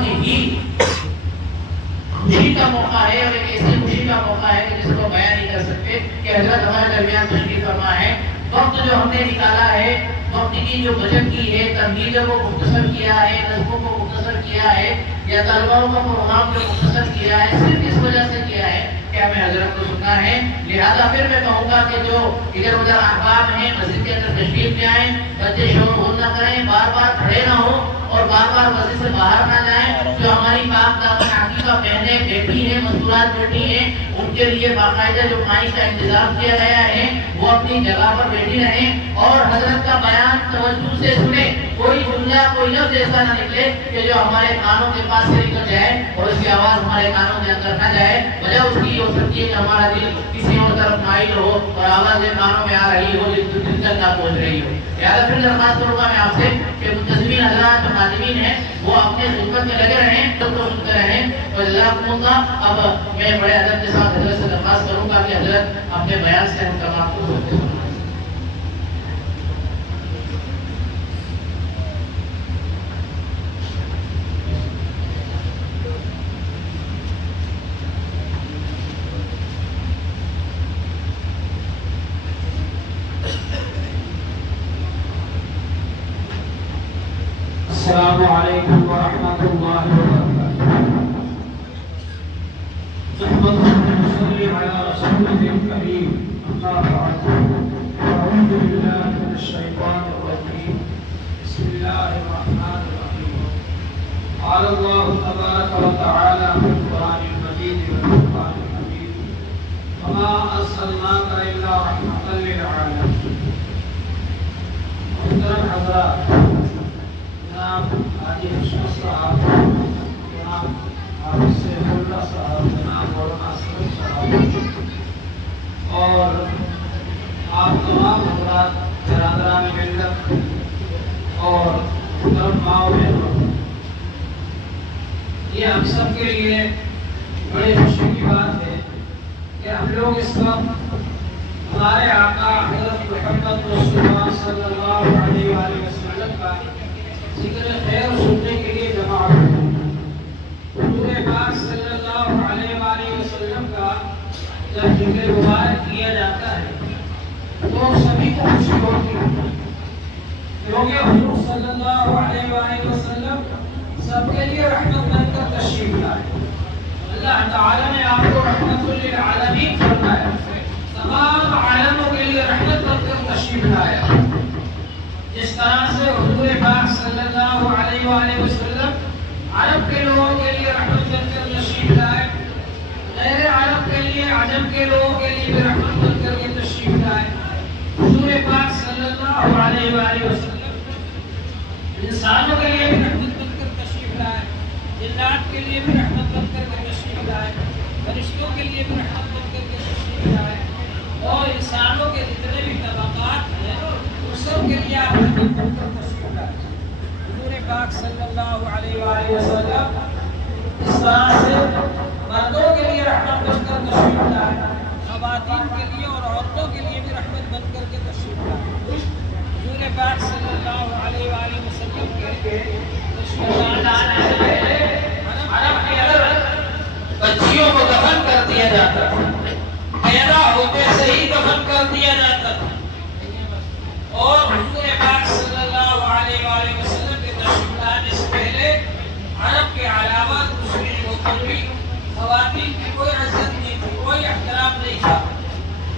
بہت ہی خوشی کا موقع ہے اور ایک ایسی خوشی کا موقع ہے کہ جس کو بیان نہیں کر سکتے کہ حضرت ہمارے درمیان تشریف فرما ہے. وقت جو ہم نے نکالا ہے، وقت کی جو بچت کی ہے، تنظیموں کو مختصر کیا ہے، نظموں کو مختصر کیا ہے، یا طلباؤں کا پروگرام جو مختصر کیا ہے، صرف اس وجہ سے کیا ہے کہ ہمیں حضرت کو سننا ہے. لہذا پھر میں کہوں گا کہ جو ادھر ادھر احباب ہیں مسجد کے اندر تشریف لے آئیں، بچے شور غل نہ کریں، بار بار کھڑے نہ ہوں اور بار بار مسجد سے باہر نہ جائیں. جو ہماری پاک دامن عفیفہ بہنیں بیٹھی ہیں، مستورات بیٹھی ہیں، ان کے لیے باقاعدہ جو پانی کا انتظام کیا گیا ہے وہ اپنی جگہ پر بیٹھی رہیں اور حضرت کا بیان توجہ سے سنیں. کوئی جملہ کوئی لفظ ایسا نہ نکلے کہ جو ہمارے کانوں کے پاس سے نکل جائے اور اس کی آواز ہمارے کانوں کے اندر نہ جائے. وجہ اس کی یہ ہو سکتی ہے کہ ہمارا دل کسی اور طرف مائل ہو اور آوازیں کانوں میں آ رہی ہو جس دل تک نہ پہنچ رہی ہو. لہٰذا پھر درخواست کروں گا میں آپ سے کہ منتظمین حضرات جو خادمین ہیں وہ اپنے خدمت میں لگے رہیں، سب کو سنتے رہیں. اور جزاکم اللہ. اب میں بڑے ادب کے ساتھ حضرت سے درخواست کروں گا کہ حضرت اپنے بیان سے ہم تمام کو سنائیں. السلام علیکم ورحمۃ اللہ وبرکاتہ. نحمده ونصلي على رسوله الكريم. اما بعد اعوذ بالله من الشیطان الرجیم. بسم اللہ الرحمن الرحیم. قال اللہ تبارک وتعالى في القرآن المجید والفرقان الحمید. وما ارسلناک الا رحمۃ للعالمین. محترم حضرات، جناب حاجی حشمت صاحب، جناب حافظ سیف اللہ صاحب، جناب مولانا اسلم صاحب اور آپ تمام حضرات برادران ملت اور محترم ماؤں بہنوں، یہ ہم سب کے لیے بڑی خوشی کی بات ہے کہ ہم لوگ اس وقت ہمارے آقا حضرت محمد رسول اللہ صلی اللہ علیہ وآلہ وسلم کا ذکر خیر سننے کے لیے جمع ہوئے. حضور پاک صلی اللہ علیہ وآلہ وسلم کا جب ذکر مبارک کیا جاتا ہے تو سبھی کو خوشی ہوتی ہے، کیونکہ حضور صلی اللہ علیہ وآلہ وسلم سب کے لیے رحمت بن کر تشریف لائے. اللہ تعالی نے آپ کو رحمت للعالمین فرمایا، تمام عالموں کے لیے رحمت بن کر تشریف لایا. جس طرح سے حضور پاک صلی اللہ علیہ وآلہ وسلم عرب کے لوگوں کے لیے رحمت بن کر تشریف لائے، غیر عرب کے لیے عجم کے لوگوں کے لیے بھی رحمت بن کر کے تشریف لائے. حضور پاک صلی اللہ علیہ وآلہ وسلم انسانوں کے لیے بھی رحمت بن کر تشریف لائے، جنات کے لیے بھی رحمت بن کر کے تشریف لائے، فرشتوں کے لیے بھی رحمت بن کر کے تشریف لائے، اور انسانوں کے جتنے بھی طبقات ہیں سب کے لیے آپ رحمت بن کر تشریف لائے. حضور پاک صلی اللہ علیہ وآلہ وسلم اس طرح سے مردوں کے لیے رحمت بن کر تشریف لائے، خواتین کے لیے اور عورتوں کے لیے بھی رحمت بن کر کے تشریف لائے. حضور پاک صلی اللہ علیہ وآلہ وسلم کے تشریف لانے سے پہلے عرب کے اندر بچیوں کو دفن کر دیا جاتا تھا، پیدا ہوتے سے ہی دفن کر دیا جاتا تھا. اور حضور پاک صلی اللہ علیہ وآلہ وسلم کے تشریف لانے سے پہلے عرب کے علاوہ دوسری مختلف خواتین کی کوئی عزت نہیں تھی، کوئی احترام نہیں تھا.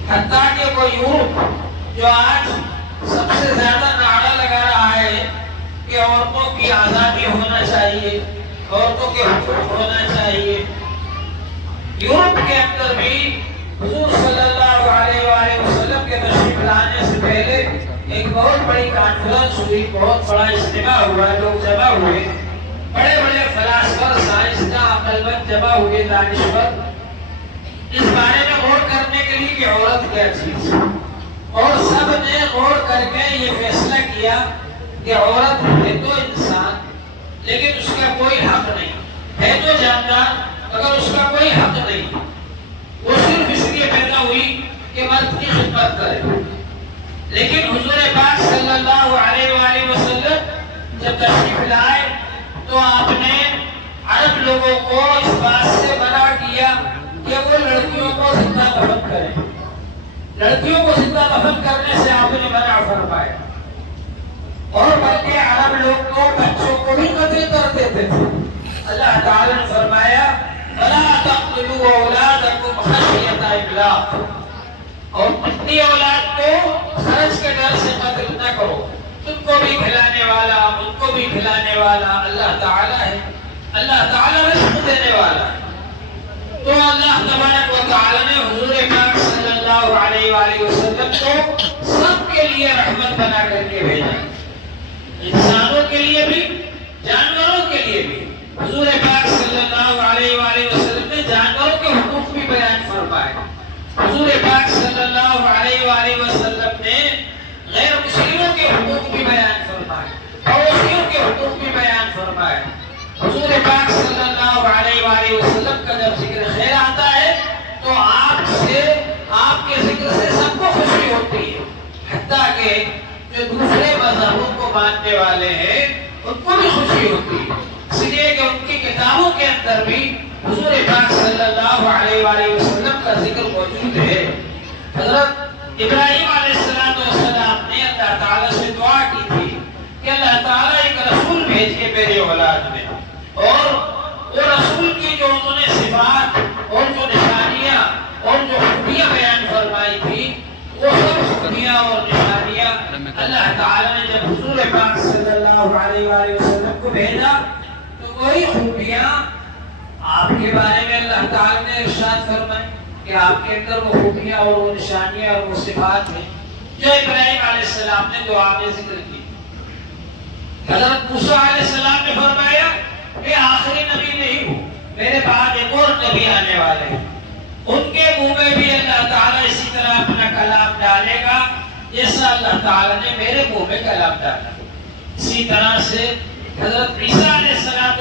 حتیٰ کہ وہ یورپ جو آج سب سے زیادہ نعرہ لگا رہا ہے کہ عورتوں کی آزادی ہونا چاہیے، عورتوں کے حقوق ہونا چاہیے، یورپ کے اندر بھی حضور صلی اللہ علیہ وآلہ وسلم کے تشریف لانے سے پہلے ایک بہت بڑی کانفرنس ہوئی، بہت بڑا اجتماع ہوا، لوگ جمع ہوئے، بڑے بڑے فلاسفہ، سائنسداں، عقل مند جمع ہوئے، دانشور، اس بارے میں غور کرنے کے لیے کہ عورت کیا چیز ہے. اور سب نے غور کر کے یہ فیصلہ کیا کہ عورت ہے تو انسان لیکن اس کا کوئی حق نہیں ہے، تو جاندار مگر اس کا کوئی حق نہیں. وہ صرف اس لیے پیدا ہوئی کہ مرد کی خدمت کرے. لیکن حضور پاک صلی اللہ علیہ وآلہ وسلم جب تشریف لائے تو آپ نے عرب لوگوں کو اس بات سے منع کیا کہ وہ لڑکیوں کو زندہ دفن کریں. لڑکیوں کو زندہ دفن کرنے سے آپ نے منع فرمایا. اور بلکہ عرب لوگ تو بچوں کو بھی قتل کر دیتے تھے. اللہ تعالی نے فرمایا وَلَا تَقْتُلُوا أَوْلَادَكُمْ خَشْيَةَ إِمْلَاقٍ. اور اپنی اولاد کو خرچ کے ڈر سے قتل نہ کرو. تم کو بھی کھلانے والا ان کو بھی کھلانے والا اللہ تعالی ہے. اللہ تعالی رزق دینے والا ہے. تو اللہ تبارک و تعالی نے حضور پاک صلی اللہ علیہ وآلہ وسلم کو سب کے لیے رحمت بنا کر کے بھیجا. انسانوں کے لیے بھی جانوروں کے لیے بھی. حضور پاک صلی اللہ علیہ وآلہ وسلم نے جانوروں کے حقوق بھی بیان فرمائے. حضور پاک صلی اللہ علیہ وآلہ وسلم نے غیر مسلموں کے حقوق بھی بیان فرمائے. پڑوسیوں کے حقوق بھی بیان فرمائے. حضور پاک صلی اللہ علیہ وآلہ وسلم کا جب ذکر خیر آتا ہے تو آپ کے ذکر سے سب کو خوشی ہوتی ہے. حتیٰ کہ جو دوسرے مذہبوں کو ماننے والے ہیں ان کو بھی خوشی ہوتی ہے. اس لیے کہ ان کی کتابوں کے اندر بھی حضور پاک صلی اللہ علیہ وآلہ وسلم کا ذکر موجود ہے. حضرت ابراہیم علیہ السلام نے اللہ تعالیٰ سے دعا کی تھی کہ اللہ تعالیٰ ایک رسول بھیج کے میرے اولاد میں, اور وہ رسول کی جو انہوں نے صفات اور جو نشانیاں اور جو خوبیاں بیان فرمائی تھی وہ سب خوبیاں اور نشانیاں اللہ تعالیٰ نے جب حضور پاک صلی اللہ علیہ وآلہ وسلم کو بھیجا تو وہی خوبیاں آپ کے بارے میں اللہ تعالیٰ نے ارشاد فرمائی کہ آپ کے اندر وہ خوبیاں اور وہ نشانیاں اور وہ صفات ہیں جو ابراہیم علیہ السلام نے دعا میں ذکر کی. حضرت موسیٰ علیہ السلام نے فرمایا کہ آخری نبی نہیں ہوں, میرے بعد ایک اور نبی آنے والے ہیں. ان کے منہ میں بھی اللہ تعالیٰ اسی طرح اپنا کلام ڈالے گا جیسا اللہ تعالیٰ نے میرے منہ میں کلام ڈالا. اسی طرح سے حضرت عیسیٰ علیہ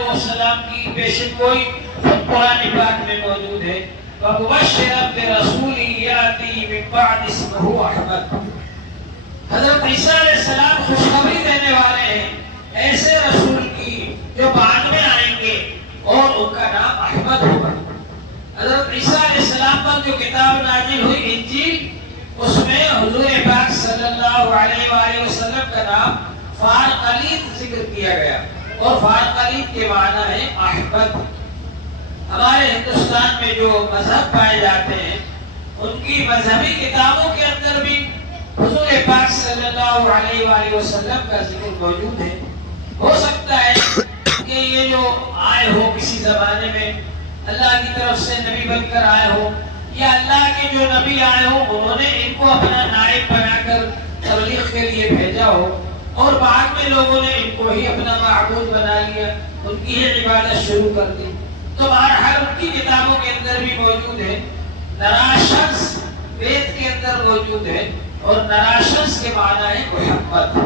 السلام کی پیشن گوئی قرآن پاک میں موجود ہے. وَمُبَشِّرًا بِرَسُولٍ يَأْتِي مِن بَعْدِهِ اسْمُهُ أَحْمَدُ. حضرت عیسیٰ علیہ السلام خوشخبری دینے والے ہیں ایسے رسول کی جو بعد میں آئیں گے اور ان کا نام احمد ہوگا. حضرت عیسیٰ علیہ السلام پر جو کتاب نازل ہوئی انجیل, اس میں حضور پاک صلی اللہ علیہ وآلہ وسلم کا نام فارقلیت ذکر کیا گیا, اور فارقلیت کے معنی ہے احمد. ہمارے ہندوستان میں جو مذہب پائے جاتے ہیں ان کی مذہبی کتابوں کے اندر بھی حضور پاک صلی اللہ علیہ وآلہ وسلم کا ذکر موجود ہے. ہو سکتا ہے کہ یہ جو آئے ہو کسی زمانے میں اللہ کی طرف سے نبی بن کر آئے ہو, یا اللہ کے جو نبی آئے ہو انہوں نے ان کو اپنا نائب بنا کر تبلیغ کے لیے بھیجا ہو, اور بعد میں لوگوں نے ان کو ہی اپنا معبود بنا لیا, ان کی ہی عبادت شروع کر دی. تو بہرحال ان کی کتابوں کے اندر بھی موجود ہے. نراشنس وید کے اندر موجود ہے, اور نراشنس کے معنی ہے محبت.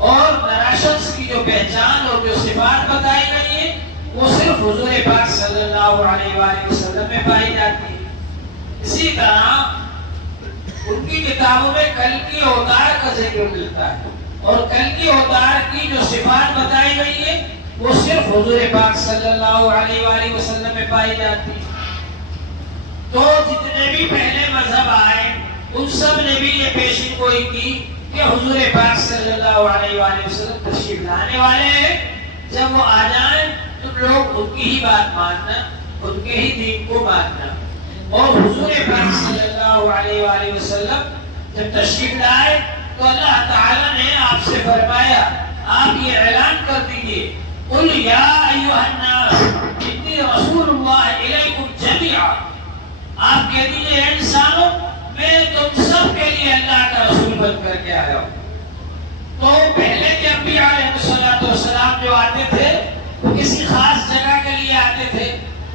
اور نراشنس کی جو پہچان اور جو صفات بتائی گئی ہے وہ صرف حضور پاک صلی اللہ علیہ وآلہ وسلم میں پائی جاتی ہے. اسی طرح ان کی کتابوں میں کل کی اوتار کا ذکر ملتا ہے, اور کل کی اوتار کی جو صفات بتائی گئی ہے وہ صرف حضور پاک صلی اللہ علیہ وآلہ وسلم میں پائی جاتی ہے. تو جتنے بھی پہلے مذہب آئے ان سب نے بھی یہ پیشن گوئی کی کہ حضور پاک صلی اللہ علیہ وآلہ وسلم تشریف لانے والے ہیں, جب وہ آ جائیں تم لوگ ان کی ہی بات ماننا, ان کے ہی دین کو ماننا. اور حضور پاک صلی اللہ علیہ وآلہ وسلم جب تشریف لائے تو اللہ تعالیٰ نے آپ سے فرمایا, آپ یہ اعلان کر دیجئے قُلْ يَا أَيُّهَا النَّاسُ إِنِّي رَسُولُ اللَّهِ إِلَيْكُمْ جَمِيعًا. آپ کہہ دیجئے اے انسانوں میں تم سب کے لیے اللہ کا رسول بن کر کے آیا ہوں. تو پہلے کے انبیاء علیہ السلام جو آتے تھے وہ کسی خاص جگہ کے لیے آتے تھے,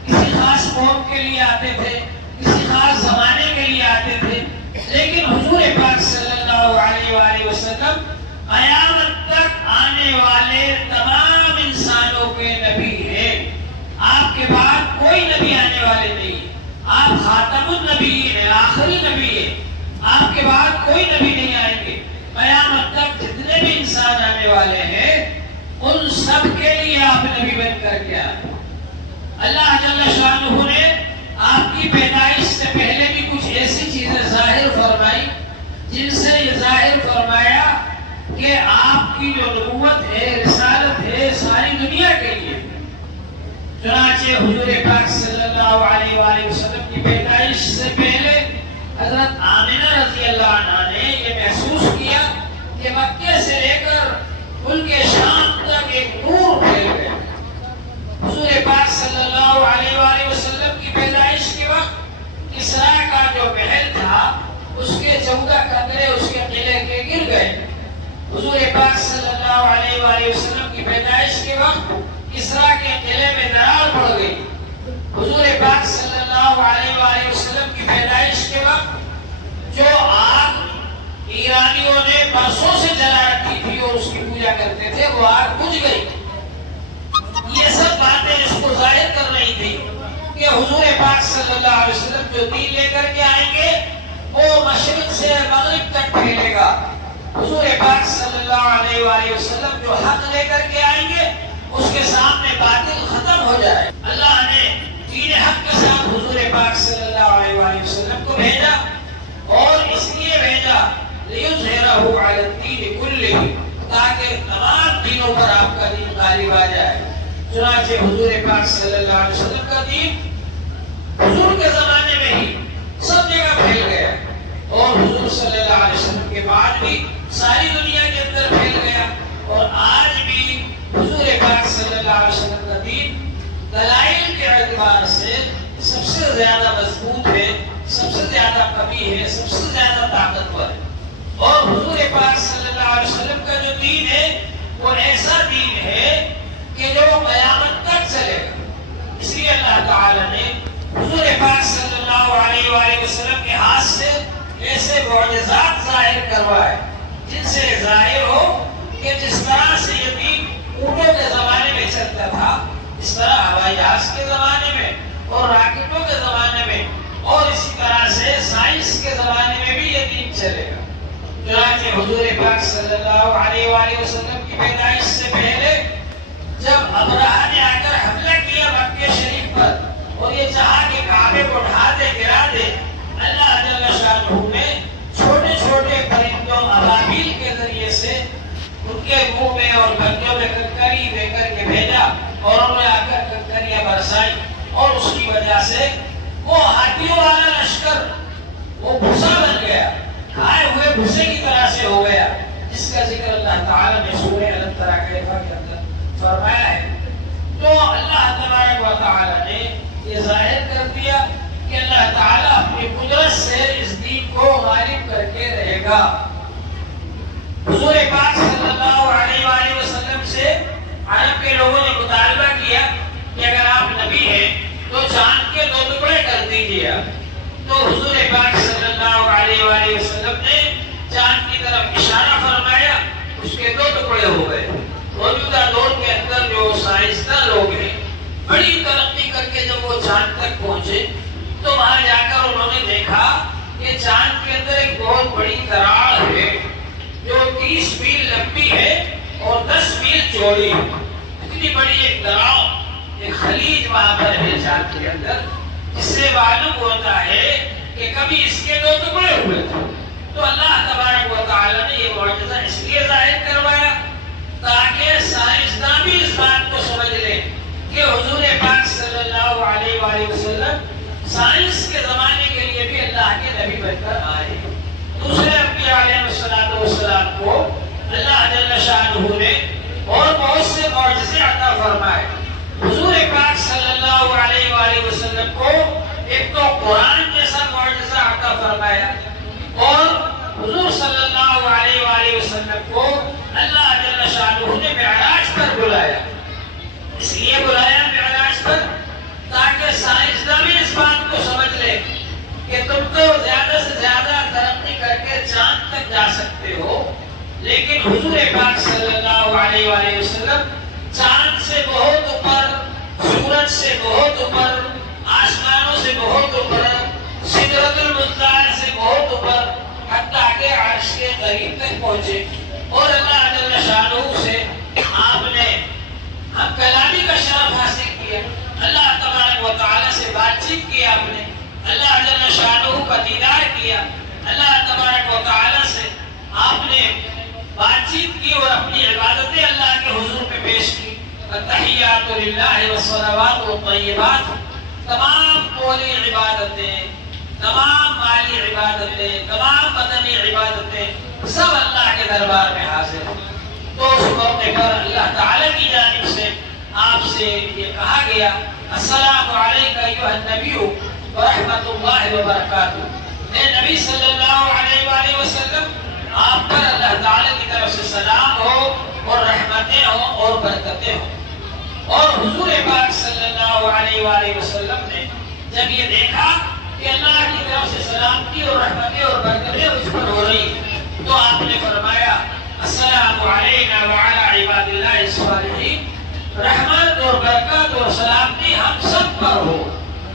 کسی خاص قوم کے لیے آتے تھے, کسی خاص زمانے کے لیے آتے تھے. لیکن حضور پاک صلی اللہ علیہ وآلہ وسلم قیامت تک آنے والے تمام انسانوں کے نبی ہیں. آپ کے بعد کوئی نبی آنے والے نہیں. آپ خاتم النبی ہیں, آخری نبی ہیں. آپ کے بعد کوئی نبی نہیں آئیں گے. قیامت تک جتنے بھی انسان آنے والے ہیں ان سب کے لیے آپ نبی بن کر کے آئے. اللہ جل شانہ نے آپ کی پیدائش سے پہلے بھی کچھ ایسی چیزیں ظاہر فرمائی جن سے یہ ظاہر فرمایا کہ آپ کی جو نبوت ہے، رسالت ہے، ساری دنیا کے لیے۔ چنانچہ حضور پاک صلی اللہ علیہ وآلہ وسلم کی پیدائش سے پہلے حضرت آمنہ رضی اللہ عنہ نے یہ محسوس کیا کہ مکے سے لے کر ملک شام تک ایک نور پھیل گیا۔ حضور پاک صلی اللہ علیہ وآلہ وسلم کی پیدائش کے وقت کسریٰ کا جو محل تھا اس کے 14 کمرے اس کے قلعے کے گر گئے۔ حضور پاک صلی اللہ علیہ وآلہ وسلم کی پیدائش کے وقت کسریٰ کے قلعے میں درار پڑ گئی۔ حضور پاک صلی اللہ علیہ وآلہ وسلم کی پیدائش کے وقت جو آگ ایرانیوں نے برسوں سے جلا رکھی تھی اور اس کی پوجا کرتے تھے، وہ آگ بجھ گئی۔ یہ سب باتیں اس کو ظاہر کر رہی تھی کہ حضور پاک صلی اللہ علیہ وسلم جو دین لے کر کے آئیں گے وہ مشرق سے مغرب تک پھیلے گا۔ حضور پاک صلی اللہ علیہ وآلہ وسلم جو حق لے کر کے آئیں گے اس کے سامنے باطل ختم ہو جائے۔ اللہ نے دین حق کے ساتھ حضور پاک صلی اللہ علیہ وآلہ وسلم کو بھیجا، اور اس لیے بھیجا لِيُظْهِرَهُ عَلَى الدِّينِ كُلِّهِ، تاکہ تمام دینوں پر آپ کا دین غالب آ جائے۔ چنانچہ حضور پاک صلی اللہ علیہ وسلم کا دین حضور کے زمانے میں ہی سب جگہ پھیل گیا، اور حضور صلی اللہ علیہ وسلم کے بعد بھی ساری دنیا کے اندر پھیل گیا، اور آج بھی حضور پاک صلی اللہ علیہ وسلم کا دین دلائل کے اعتبار سے سب سے زیادہ مضبوط ہے، سب سے زیادہ قوی ہے، سب سے زیادہ طاقتور ہے۔ اور حضور پاک صلی اللہ علیہ وسلم کا جو دین ہے وہ ایسا دین ہے کہ جو قیامت تک چلے گا۔ اس لیے اللہ تعالی نے حضور پاک صلی اللہ علیہ وآلہ وسلم کے ہاتھ سے ایسے معجزات ظاہر کروائے جن سے ظاہر ہو کہ جس طرح سے یہ دین اونٹوں کے زمانے میں چلتا تھا، اس طرح ہوائی جہاز کے زمانے میں اور راکٹوں کے زمانے میں، اور اسی طرح سے سائنس کے زمانے میں بھی یہ دین چلے گا۔ چنانچہ حضور پاک صلی اللہ علیہ وآلہ وسلم کی پیدائش سے پہلے جب ابرہہ نے آ کر حملہ کیا مکہ شریف پر اور یہ چاہا کہ کعبے کو ڈھا دے، گرا دے، اللہ جل شانہ نے چھوٹے چھوٹے پرندوں ابابیل کے ذریعے سے ان کے منہ میں اور گلوں میں کنکری دے کر کے بھیجا، اور انہوں نے آ کر کنکریاں برسائی، اور اس کی وجہ سے وہ ہاتھیوں والا لشکر وہ بھوسا بن گیا، کھائے ہوئے بھوسے کی طرح سے ہو گیا، جس کا ذکر اللہ تعالیٰ نے سورہ الم تری کیف کے اندر فرمایا ہے۔ تو اللہ تبارک و تعالیٰ نے یہ ظاہر کر دیا کہ اللہ تعالیٰ اپنی قدرت سے اس دین کو غالب کر کے رہے گا۔ حضور پاک صلی اللہ علیہ وآلہ وسلم سے عرب کے لوگوں نے مطالبہ کیا کہ اگر آپ نبی ہیں تو چاند کے 2 ٹکڑے کر دیجیے۔ تو حضور پاک صلی اللہ علیہ وآلہ وسلم نے چاند کی طرف اشارہ فرمایا، اس کے 2 ٹکڑے ہو گئے۔ موجودہ دور کے اندر جو سائنسداں لوگ ہیں بڑی ترقی کر کے جب وہ چاند تک پہنچے تو وہاں جا کر انہوں نے دیکھا کہ چاند کے اندر ایک بہت بڑی دراڑ ہے جو 30 میل لمبی ہے اور 10 میل چوڑی ہے۔ اتنی بڑی ایک دراڑ، ایک خلیج وہاں پر ہے چاند کے اندر، جس سے معلوم ہوتا ہے کہ کبھی اس کے 2 ٹکڑے ہوئے تھے۔ تو اللہ تبارک و تعالیٰ نے یہ معجزہ اس لیے ظاہر کروایا تاکہ سائنسداں بھی اس بات کو سمجھ لیں کہ حضور پاک صلی اللہ علیہ وآلہ وسلم سائنس کے زمانے کے لیے بھی اللہ کے نبی بن کر آئے۔ دوسرے انبیاء علیہ السلام کو اللہ جل شانہ نے اور بہت سے معجزے عطا فرمائے۔ حضور پاک صلی اللہ علیہ وآلہ وسلم کو ایک تو قرآن جیسا معجزہ عطا فرمایا، اور حضور صلی اللہ علیہ وآلہ وسلم کو اللہ جل شانہ نے معراج پر بلایا۔ اس لیے بلایا معراج پر تاکہ سائنسداں بھی اس بات کو سمجھ لیں کہ تم تو زیادہ سے زیادہ ترقی کر کے چاند تک جا سکتے ہو، لیکن حضور پاک صلی اللہ علیہ وآلہ وسلم چاند سے بہت اوپر، سورج سے بہت اوپر، آسمانوں سے بہت اوپر، سدرۃ المنتہا سے بہت اوپر، حتیٰ کہ عرش کے قریب تک پہنچے، اور اللہ جل شانہ سے آپ نے ہم کلامی کا شرف حاصل کیا۔ اللہ اللہ جل شانہ کا دیدار کیا، اللہ تبارک و تعالی سے آپ نے بات چیت کی اور اپنی عبادتیں اللہ کے حضور میں پیش کی۔ التحیات للہ والصلوات والطیبات، تمام قولی عبادتیں، تمام مالی عبادتیں، تمام بدنی عبادتیں سب اللہ کے دربار میں حاضر ہیں۔ تو اس موقع پر اللہ تعالی کی جانب سے آپ سے یہ کہا گیا السلام علیکہ ایھا النبی ورحمۃ اللہ وبرکاتہ، اے نبی صلی اللہ علیہ وآلہ وسلم آپ پر اللہ تعالی کی طرف سے سلام ہو اور رحمتیں ہوں اور برکتیں ہوں۔ اور حضور پاک صلی اللہ علیہ وآلہ وسلم نے جب یہ دیکھا کہ اللہ کی طرف سے سلامتی اور رحمتیں اور برکتیں اس پر ہو رہی تو آپ نے فرمایا السلام علینا وعلی عباد اللہ الصالحین، رحمت اور برکت اور سلامتی ہم سب پر ہو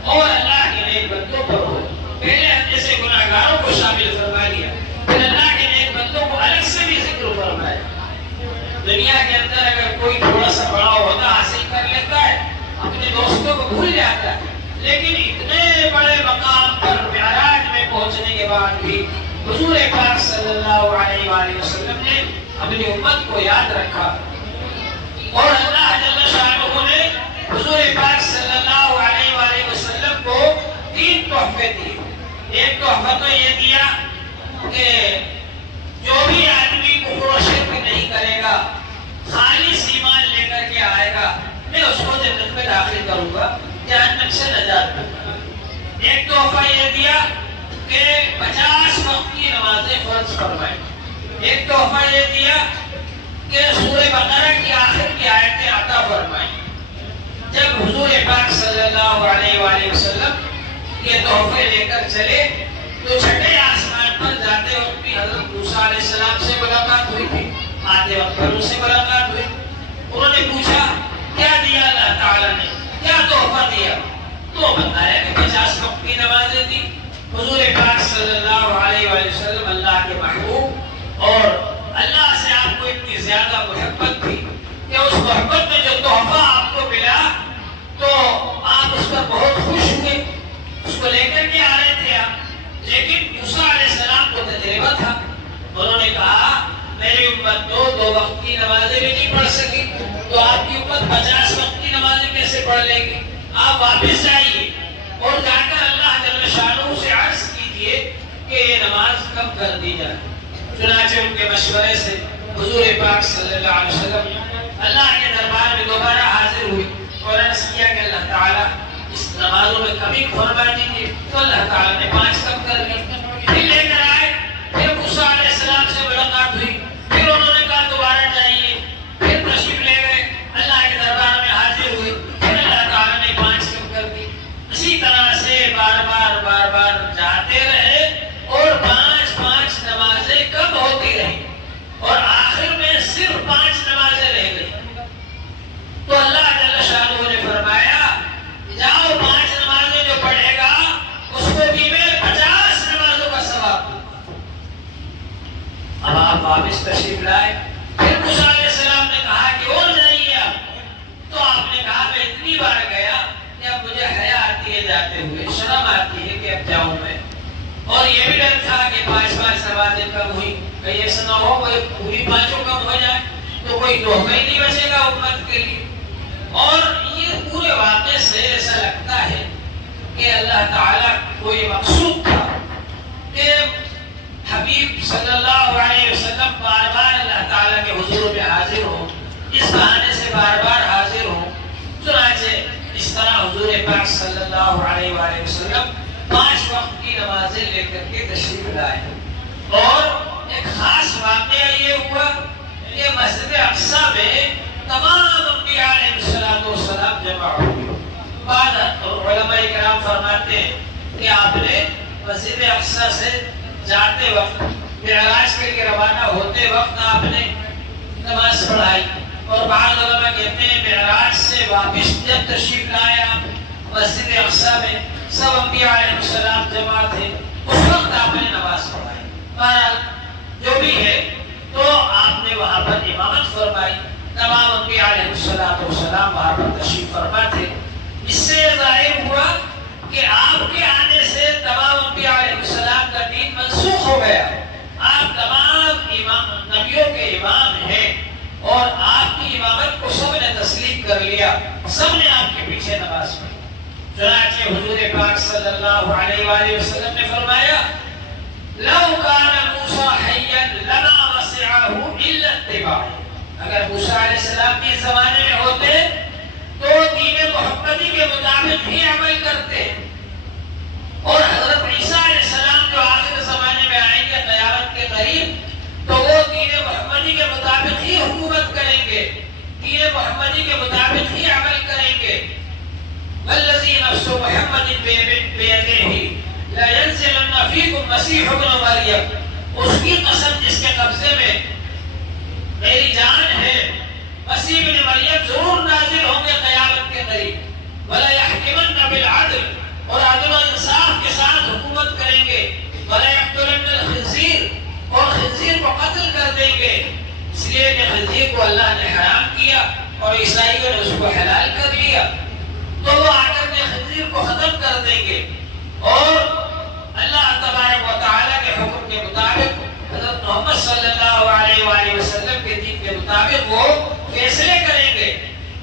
اور اللہ کے نیک بندوں پر ہو۔ پہلے ہم جیسے گناہگاروں کو شامل فرما لیا، پھر اللہ کے نیک بندوں کو الگ سے بھی ذکر فرمایا۔ دنیا کے اندر اگر کوئی تھوڑا سا بڑا عہدہ حاصل کر لیتا ہے اپنے دوستوں کو بھول جاتا ہے، لیکن اتنے بڑے مقام پر معراج میں پہنچنے کے بعد بھی حضور پاک صلی اللہ علیہ وآلہ وسلم نے اپنی امت کو یاد رکھا، اور اللہ جل شانہ نے حضور پاک صلی اللہ علیہ وآلہ وسلم کو 3 تحفے دیے۔ ایک تحفہ تو یہ دیا کہ جو بھی آدمی کفر و شرک نہیں کرے گا، خالص ایمان لے کر کے آئے گا، میں اس کو جنت میں داخل کروں گا، جہنم سے نجات دوں گا۔ ایک تحفہ یہ دیا کہ 50 وقت کی نمازیں فرض فرمائیں۔ ایک تحفہ یہ دیا کہ سورہ بقرہ کی آخر کی آیتیں عطا فرمائیں۔ جب حضور پاک صلی اللہ علیہ وآلہ وسلم یہ تحفے لے کر چلے تو چھٹے آسمان پر جاتے وقت بھی حضرت موسیٰ علیہ السلام سے ملاقات ہوئی تھی، آتے وقت پر ان سے ملاقات ہوئی۔ انہوں نے پوچھا کیا دیا اللہ تعالیٰ نے، کیا تحفہ دیا؟ تو بتایا کہ 50 وقت کی نمازیں دی۔ حضور پاک صلی اللہ علیہ وآلہ وسلم اللہ کے محبوب، اور اللہ سے آپ کو اتنی زیادہ محبت تھی کہ اس محبت میں جو تحفہ آپ کو ملا تو آپ اس پر بہت خوش ہوئے، اس کو لے کر کے آ رہے تھے آپ، لیکن موسیٰ علیہ السلام کو تجربہ تھا۔ انہوں نے کہا میری امت دو وقت کی نمازیں بھی نہیں پڑھ سکی تو آپ کی امت 50 وقت کی نمازیں کیسے پڑھ لے گی؟ آپ واپس جائیے اور جا کر اللہ جل شانہ سے عرض کیجیے کہ یہ نماز کم کر دی جائے۔ چنانچہ ان کے مشورے سے حضور پاک صلی اللہ علیہ وسلم اللہ کے دربار میں دوبارہ حاضر ہوئی اور عرض کیا کہ اللہ تعالیٰ اس نمازوں میں کمی فرما دیجیے، تو اللہ تعالیٰ نے 5 کم کر دی۔ پھر لے کر آئے، پھر موسیٰ علیہ السلام سے ملاقات ہوئی، پھر انہوں نے کہا دوبارہ جائیے، پھر تشریف لے گئے، اللہ کے دربار میں حاضر ہوئی، پھر اللہ تعالیٰ نے 5 کم کر دی۔ اسی طرح سے بار بار جاتے رہے اور 5 نمازیں کم ہوتی رہی اور آخر میں صرف 5 نمازیں رہ گئی۔ تو اللہ جل شانہ نے فرمایا جاؤ 5 نمازیں جو پڑھے گا اس کو بھی میں 50 نمازوں کا ثواب دوں۔ اب آپ واپس تشریف لائے، پھر موسیٰ علیہ السلام نے کہا کہ اور جائیے آپ، تو آپ نے کہا میں اتنی بار گیا کہ اب مجھے حیا آتی ہے جاتے ہوئے، شرم آتی ہے کہ اب جاؤں میں، اور یہ بھی ڈر تھا کہ 5 نمازیں کم ہوئی، کہیں ایسا نہ ہو کوئی پوری 5 کم ہو جائے تو کوئی تحفہ ہی نہیں بچے گا امت کے لیے۔ اور یہ پورے واقعے سے ایسا لگتا ہے کہ اللہ تعالیٰ کو یہ مقصود تھا کہ حبیب صلی اللہ علیہ وسلم بار بار اللہ تعالیٰ کے حضور میں حاضر ہوں، اس بہانے سے بار بار حاضر ہوں۔ چنانچہ اس طرح حضور پاک صلی اللہ علیہ وآلہ وسلم 5 وقت کی نمازیں لے کر کے تشریف لائے، اور ایک خاص واقعہ یہ ہوا کہ مسجد اقصیٰ میں تمام انبیاء علیہ السلام جمع ہوئے۔ بعض علماء کرام فرماتے ہیں کہ آپ نے مسجد اقصیٰ سے جاتے وقت، معراج کے لیے روانہ ہوتے وقت آپ نے نماز پڑھائی، اور بعض علماء کہتے ہیں معراج سے واپس جب تشریف لائے آپ مسجد اقصیٰ میں سب انبیاء علیہ السلام جمع تھے، اس وقت آپ نے نماز پڑھائی۔ بہرحال جو بھی ہے تو آپ نے وہاں پر امامت فرمائی، تمام انبیاء علیہ السلام وہاں پر تشریف فرما تھے۔ اس سے ظاہر ہوا کہ آپ کے آنے سے سب نے آپ کے پیچھے نماز پڑھی۔ چنانچہ حضور پاک صلی اللہ علیہ وآلہ وسلم نے فرمایا لو کان موسیٰ حیا لما وسعہ الا اتباع، اگر موسیٰ علیہ السلام کے زمانے میں ہوتے تو دین محمدی کے مطابق ہی عمل کرتے، اور حضرت عیسیٰ علیہ السلام جو آخر زمانے میں آئیں گے قیامت کے قریب تو وہ دین محمدی کے مطابق ہی حکومت کریں گے، دین محمدی کے مطابق ہی عمل کریں گے۔ والذی نفس محمد بیدہ لا ينزلن فیکم مسیح ابن مریم، اس کی قسم جس کے قبضے میں میری جان ہے، مسیح ابن مریم ضرور نازل ہوں گے قیامت کے قریب۔ ولا يحکمن بالعدل، اور عدل و انصاف کے ساتھ حکومت کریں گے۔ ولا يقتلن الخنزیر، اور خنزیر کو قتل کر دیں گے، اس لیے کہ خنزیر کو اللہ نے حرام کیا اور عیسائیوں نے اس کو حلال کر لیا، تو وہ آ کر کے خنزیر کو ختم کر دیں گے، اور اللہ تبارک و تعالیٰ کے حکم کے مطابق حضرت محمد صلی اللہ علیہ وآلہ وسلم کے دین کے مطابق وہ فیصلے کریں گے،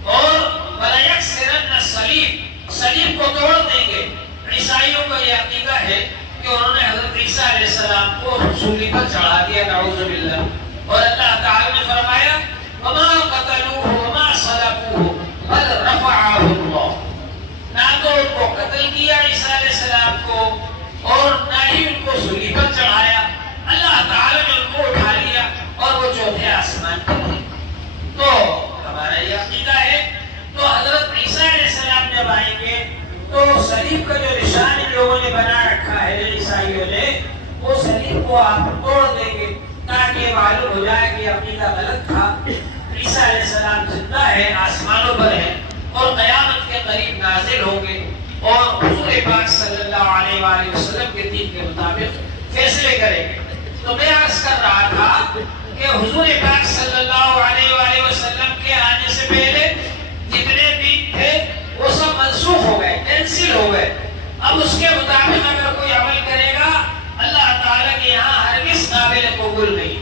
اور وَلَا يَكْسِرَنَّ الصَّلِيبَ، صلیب کو توڑ دیں گے۔ عیسائیوں کا یہ عقیدہ ہے کہ انہوں نے حضرت عیسیٰ علیہ السلام کو سولی پر چڑھا دیا، نعوذ باللہ، اور اللہ تعالیٰ نے فرمایا وَمَا قَتَلُوهُ وَمَا صَلَبُوهُ بَلْ رَفَعَهُ اللَّهُ، نہ تو ان کو قتل کیا عیسیٰ علیہ السلام کو اور نہ ہی ان کو سولی پر چڑھایا، اللہ تعالیٰ نے ان کو اٹھا لیا اور وہ چوتھے آسمان پر ہیں۔ تو ہمارا یہ عقیدہ ہے، تو حضرت عیسیٰ علیہ السلام جب آئیں گے تو صلیب کا جو نشان ان لوگوں نے بنا رکھا ہے عیسائیوں نے، وہ صلیب کو آپ توڑ دیں گے تاکہ معلوم ہو جائے کہ عقیدہ غلط تھا، عیسیٰ علیہ السلام زندہ ہے، آسمانوں پر ہے اور قیامت کے قریب نازل ہوں گے، اور حضور پاک صلی اللہ علیہ وآلہ وسلم کے دین کے مطابق فیصلے کریں گے۔ تو میں عرض کر رہا تھا کہ حضور پاک صلی اللہ علیہ وآلہ وسلم کے آنے سے پہلے جتنے دین تھے وہ سب منسوخ ہو گئے، کینسل ہو گئے۔ اب اس کے مطابق اگر کوئی عمل کرے گا اللہ تعالیٰ کے یہاں ہرگز قابل قبول نہیں۔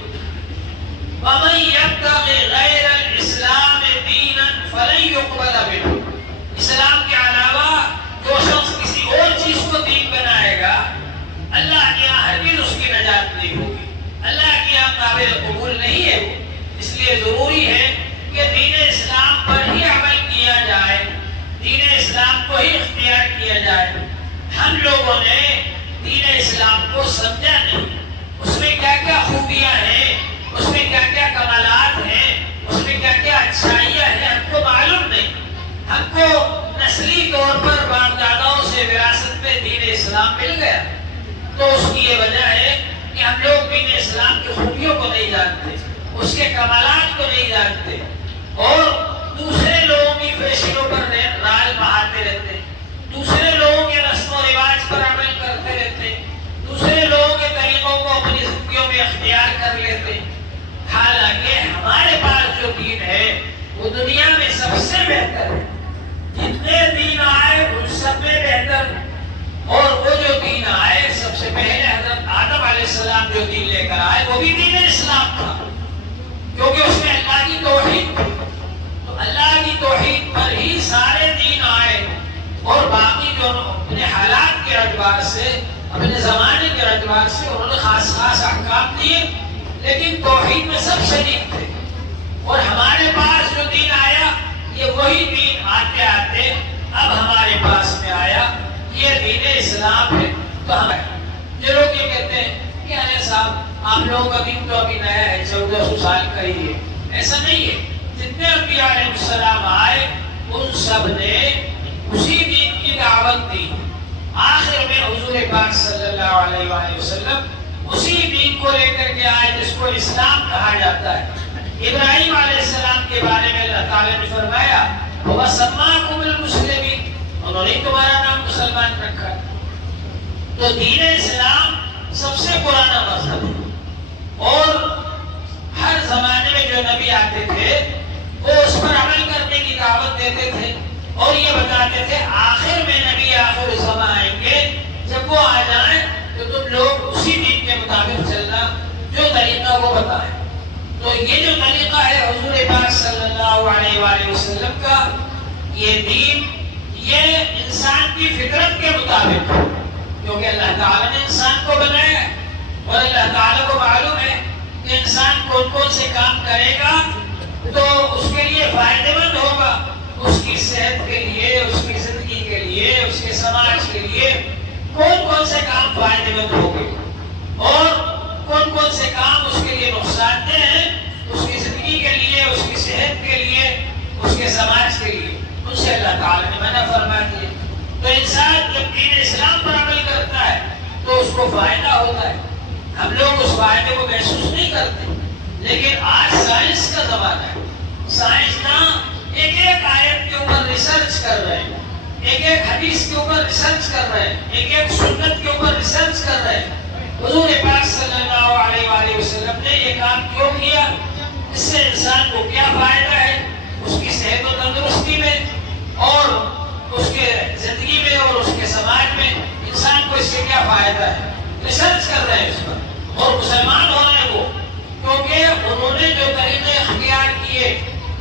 وَمَن يَبْتَغِ غَيْرَ الْإِسْلَامِ دِينًا فَلَن يُقْبَلَ مِنْهُ، اسلام کے علاوہ جو شخص کسی اور چیز کو دین بنائے گا اللہ کے یہاں ہرگز اس کی نجات نہیں ہوگی، اللہ کے یہاں قابل قبول نہیں ہے وہ۔ اس لیے ضروری ہے کہ دین اسلام پر ہی عمل کیا جائے، دین اسلام کو ہی اختیار کیا جائے۔ ہم لوگوں نے دین اسلام کو سمجھا نہیں، اس میں کیا کیا خوبیاں ہیں، اس میں کیا کیا کمالات ہیں، اس میں کیا کیا اچھائیاں ہیں، ہم کو معلوم نہیں۔ ہم کو نسلی طور پر باپ داداؤں سے وراثت میں دین اسلام مل گیا، تو اس کی یہ وجہ ہے کہ ہم لوگ دین اسلام کی خوبیوں کو نہیں جانتے، اس کے کمالات کو نہیں جانتے، اور دوسرے لوگوں کی فیشنوں پر رال بہاتے رہتے ہیں، دوسرے لوگوں کے رسم و رواج پر عمل کرتے رہتے ہیں، دوسرے لوگوں کے طریقوں کو اپنی زندگیوں میں اختیار کر لیتے ہیں، حالانکہ ہمارے پاس جو دین ہے وہ دنیا میں سب سے بہتر ہے، جتنے دین آئے ان سب میں بہتر، اور وہ جو دین آئے سب سے پہلے حضرت آدم علیہ السلام جو دین لے کر آئے وہ بھی دین اسلام تھا، کیونکہ اس میں اللہ کی توحید تھی، تو اللہ کی توحید پر ہی سارے دین آئے، اور باقی جو اپنے حالات کے اعتبار سے اپنے زمانے کے اعتبار سے انہوں نے خاص خاص احکام دیے، لیکن توحید میں سب شریک تھے۔ اور ہمارے پاس جو دین آیا یہ وہی دین آتے آتے اب ہمارے پاس میں آیا، یہ دین اسلام ہے۔ تو ہم جو لوگ یہ کہتے ہیں کہ ارے صاحب آپ لوگوں کا دین تو ابھی نیا ہے، 1400 سال کا ہی ہے، ایسا نہیں ہے۔ جتنے انبیاء علیہ السلام آئے ان سب نے اسی دین کی دعوت دی، آخر میں حضور پاک صلی اللہ علیہ وآلہ وسلم اسی دین کو لے کر کے آئے جس کو اسلام کہا جاتا ہے۔ ابراہیم علیہ السلام کے بارے میں اللہ تعالیٰ نے فرمایا وَسَمَّاكُمُ الْمُسْلِمِينَ، انہوں نے تمہارا نام مسلمان رکھا۔ تو دین اسلام سب سے پرانا مذہب ہے، اور ہر زمانے میں جو نبی آتے تھے وہ اس پر عمل کرنے کی دعوت دیتے تھے، اور یہ بتاتے تھے آخر میں نبی آخر زمان آئیں گے، جب وہ آ جائیں تو تم لوگ اسی دین کے مطابق چلنا جو طریقہ وہ بتائیں۔ تو یہ جو طریقہ ہے حضور پاک صلی اللہ علیہ وآلہ وسلم کا، یہ دین یہ انسان کی فطرت کے مطابق ہے، کیونکہ اللہ تعالیٰ نے انسان کو بنایا ہے اور اللہ تعالیٰ کو معلوم ہے کہ انسان کون کون سے کام کرے گا تو اس کے لیے فائدہ مند ہوگا، اس کی صحت کے لیے، اس کی زندگی کے لیے، اس کے سماج کے لیے کون کون سے کام فائدہ مند ہوں گے اور کون کون سے کام اس کے لیے نقصان دہ ہیں، اس کی زندگی کے لیے، اس کی صحت کے لیے، اس کے سماج کے لیے، ان سے اللہ تعالیٰ نے منع فرما دیا۔ تو انسان جب دین اسلام پر عمل کرتا ہے تو اس کو فائدہ ہوتا ہے، ہم لوگ اس فائدے کو محسوس نہیں کرتے، لیکن آج سائنس کا زمانہ ہے، سائنسداں ایک ایک آیت کے اوپر ریسرچ کر رہے ہیں، ایک ایک حدیث کے اوپر ریسرچ کر رہے ہیں، ایک ایک سنت کے اوپر ریسرچ کر رہے ہیں۔ حضور پاک صلی اللہ علیہ وآلہ وسلم نے یہ کام کیوں کیا، اس سے انسان کو کیا فائدہ ہے، اس کی صحت و تندرستی میں اور اس کے زندگی میں اور اس کے سماج میں انسان کو اس سے کیا فائدہ ہے، ریسرچ کر رہے ہیں اس پر۔ اور مسلمان ہو رہے ہیں وہ، کیونکہ انہوں نے جو طریقے اختیار کیے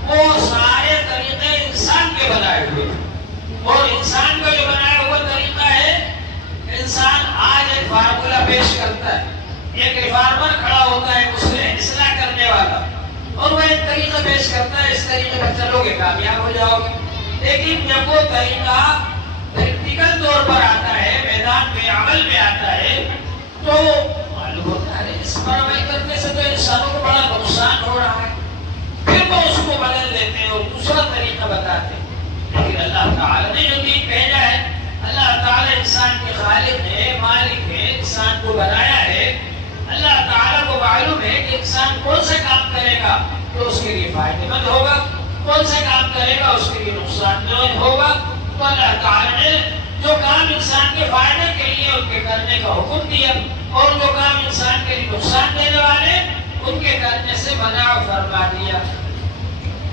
وہ سارے طریقے انسان کے بنائے ہوئے، اور انسان کا جو بنایا ہوا طریقہ ہے، انسان آج ایک فارمولہ پیش کرتا ہے، ایک ریفارمر کھڑا ہوتا ہے مسلم اصلاح کرنے والا، اور وہ ایک طریقہ پیش کرتا ہے، اس طریقے پر چلو گے کامیاب ہو جاؤ گے۔ لیکن جب وہ طریقہ پریکٹیکل طور پر آتا ہے، میدان میں عمل میں آتا ہے، تو معلوم ہوتا ہے اس پر عمل کرنے سے تو انسانوں کو بڑا نقصان ہو رہا ہے، پھر وہ اس کو بدل دیتے ہیں اور دوسرا طریقہ بتاتے ہیں۔ لیکن اللہ تعالیٰ نے جو دین بھیجا ہے، اللہ تعالیٰ انسان کے خالق ہے، مالک ہے، انسان کو بنایا ہے، اللہ تعالیٰ کو معلوم ہے کہ انسان کون سا کام کرے گا تو اس کے لیے فائدہ مند ہوگا، کون سا کام کرے گا اس کے لیے نقصان دہ ہوگا۔ تو اللہ تعالیٰ نے جو کام انسان کے فائدے کے لیے ان کے کرنے کا حکم دیا، اور جو کام انسان کے لیے نقصان دینے والے ان کے کرنے سے منع فرما دیا۔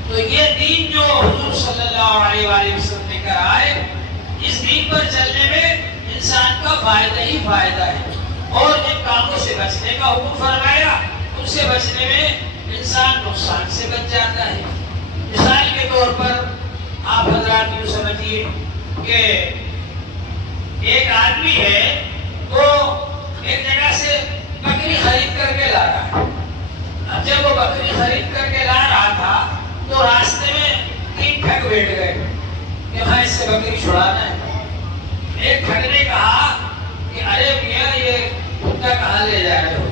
تو یہ دین جو حضور صلی اللہ علیہ وآلہ وسلم نے کرا ہے، اس دین پر چلنے میں انسان کا فائدہ ہی فائدہ ہے، اور جن کاموں سے بچنے کا حکم فرمایا ان سے بچنے میں انسان نقصان سے بچ جاتا ہے۔ مثال کے طور پر آپ حضرات یوں سمجھیے کہ ایک آدمی ہے وہ ایک جگہ سے بکری خرید کر کے لا رہا ہے۔ اب جب وہ بکری خرید کر کے لا رہا تھا تو راستے میں 3 ٹھگ بیٹھ گئے کہ ہاں اس سے بکری چھڑانا ہے۔ ایک ٹھگ نے کہا کہ ارے میاں یہ کتا کہاں لے جا رہے ہو؟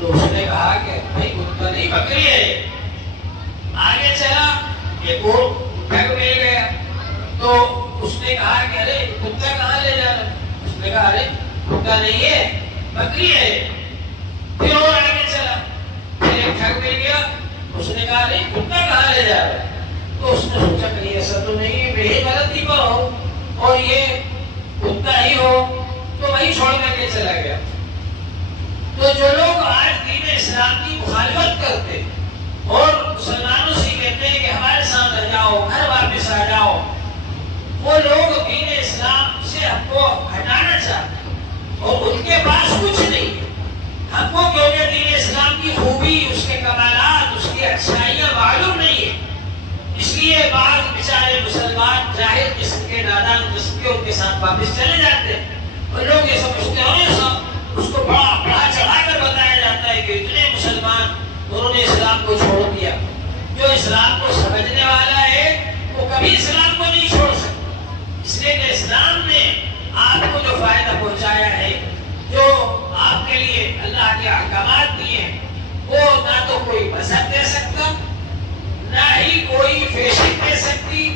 تو اس نے کہا کہ بھائی کتا نہیں بکری ہے۔ آگے چلا، ایک اور ٹھگ مل گیا تو اس نے کہا کہ ارے کتا کہاں لے جا رہے؟ اس نے کہا ارے کتا نہیں ہے بکری ہے۔ پھر اور آگے چلا، پھر ایک ٹھگ مل گیا، اس نے کہا ارے کتا کہاں لے جا رہے؟ تو اس نے سوچا کہ ایسا تو نہیں ہے، میری غلطی پر ہو اور یہ کتا ہی ہو، تو وہی چھوڑ کر کے چلا گیا۔ تو جو لوگ آج دین اسلام کی مخالفت کرتے اور مسلمانوں سے کہتے ہیں کہ ہمارے ساتھ آ جاؤ، گھر واپس آ جاؤ، وہ لوگ دین اسلام سے ہم کو ہٹانا چاہتے ہیں اور ان کے پاس کچھ نہیں ہے۔ ہم کو کیونکہ دین اسلام کی خوبی، اس کے کمالات، اس کی اچھائیاں معلوم نہیں ہے، اس لیے بعض بیچارے مسلمان جاہل قسم کے، نادان قسم کے ان کے ساتھ واپس چلے جاتے ہیں، اور لوگ یہ سمجھتے ہیں اس کو بڑا چڑھا کر بتایا جاتا ہے کہ اتنے مسلمان انہوں نے اسلام کو چھوڑ دیا۔ جو اسلام کو سمجھنے والا ہے وہ کبھی اسلام کو نہیں چھوڑ سکتا، اس لیے کہ اسلام نے آپ کو جو فائدہ پہنچایا ہے، جو آپ کے لیے اللہ کے احکامات دیے ہیں، وہ نہ تو کوئی مذہب دے سکتا، نہ ہی کوئی فیشن دے سکتی،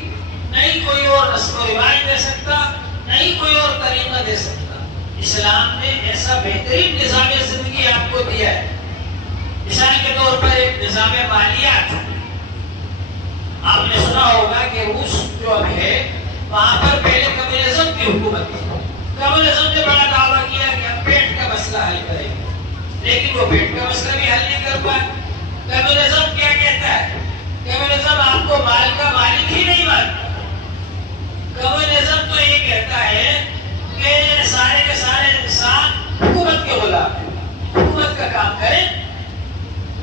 نہ ہی کوئی اور رسم و رواج دے سکتا، نہ ہی کوئی اور طریقہ دے سکتا۔ اسلام نے ایسا بہترین نظام زندگی آپ کو دیا ہے۔ مثال کے طور پر ایک نظام مالیات، آپ نے سنا ہوگا کہ روس جو اب ہے وہاں پر پہلے کمیونزم کی حکومت تھی۔ کمیونزم نے بڑا دعویٰ کیا کہ ہم پیٹ کا مسئلہ حل کریں گے، لیکن وہ پیٹ کا مسئلہ بھی حل نہیں کر پائے۔ کمیونزم کیا کہتا ہے؟ کمیونزم آپ کو مال کا مالک ہی نہیں مانتا۔ کمیونزم تو یہ کہتا ہے کہ سارے کے سارے انسان حکومت کے غلام ہیں، حکومت کا کام کریں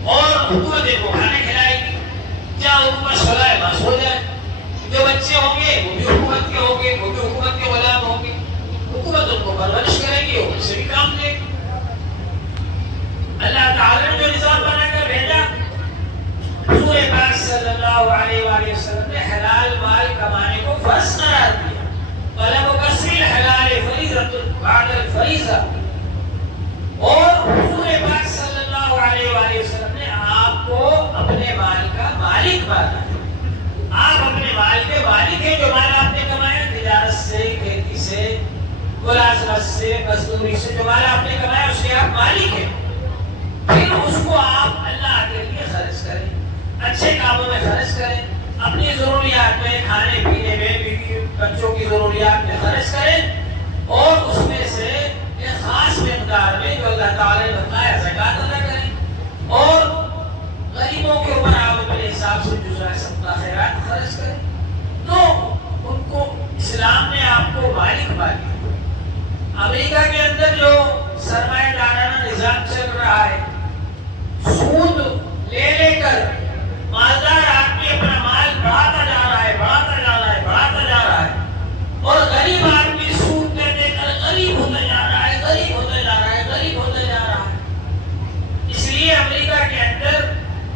اور حکومت ان کو کھانے کھلائے گی، جہاں حکومت سولہ ماس ہو جائے، جو بچے بچے ہوں گے وہ بھی حکومت کے ہوں گے، وہ بھی حکومت کے غلام ہوں گے، حکومت ان کو پرورش کرے گی، ان سے بھی کام لے گی۔ اللہ تعالیٰ نے جو نظام بنا کر بھیجا، حضور پاک صلی اللہ علیہ وآلہ وسلم نے حلال مال کمانے کو فرض قرار دیا۔ طلب کسب الحلال فریضۃ بعد الفریضہ، اور حضور پاک صلی اللہ علیہ وآلہ وسلم نے آپ کو اپنے مال کا مالک مانا ہے۔ آپ اپنے مال کے مالک ہیں، جو مال آپ نے کمایا تجارت سے، کھیتی سے، ملازمت سے، مزدوری سے، جو مال آپ نے کمایا اس کے آپ مالک ہیں۔ پھر اس کو آپ اللہ کے لیے خرچ کریں، اچھے کاموں میں خرچ کریں، اپنی ضروریات میں، کھانے پینے میں، بیوی بچوں کی ضروریات میں خرچ کریں، اور اس میں سے ایک خاص مقدار میں جو اللہ تعالیٰ نے بتایا زکوٰۃ ادا کریں، اور غریبوں کے اوپر آپ اپنے حساب سے جو صدقہ خیرات خرچ کریں۔ تو ان کو اسلام نے آپ کو مالک مانا۔ امریکہ کے اندر جو سرمایہ دارانہ نظام چل رہا ہے، سود لے لے کر مالدار آدمی اپنا مال بڑھاتا جا رہا ہے، بڑھاتا جا رہا ہے، بڑھاتا جا رہا ہے، اور غریب آدمی سود لے دے کر غریب ہوتا جا رہا ہے، غریب ہوتا جا رہا ہے، غریب ہوتا جا رہا ہے۔ اس لیے امریکہ کے اندر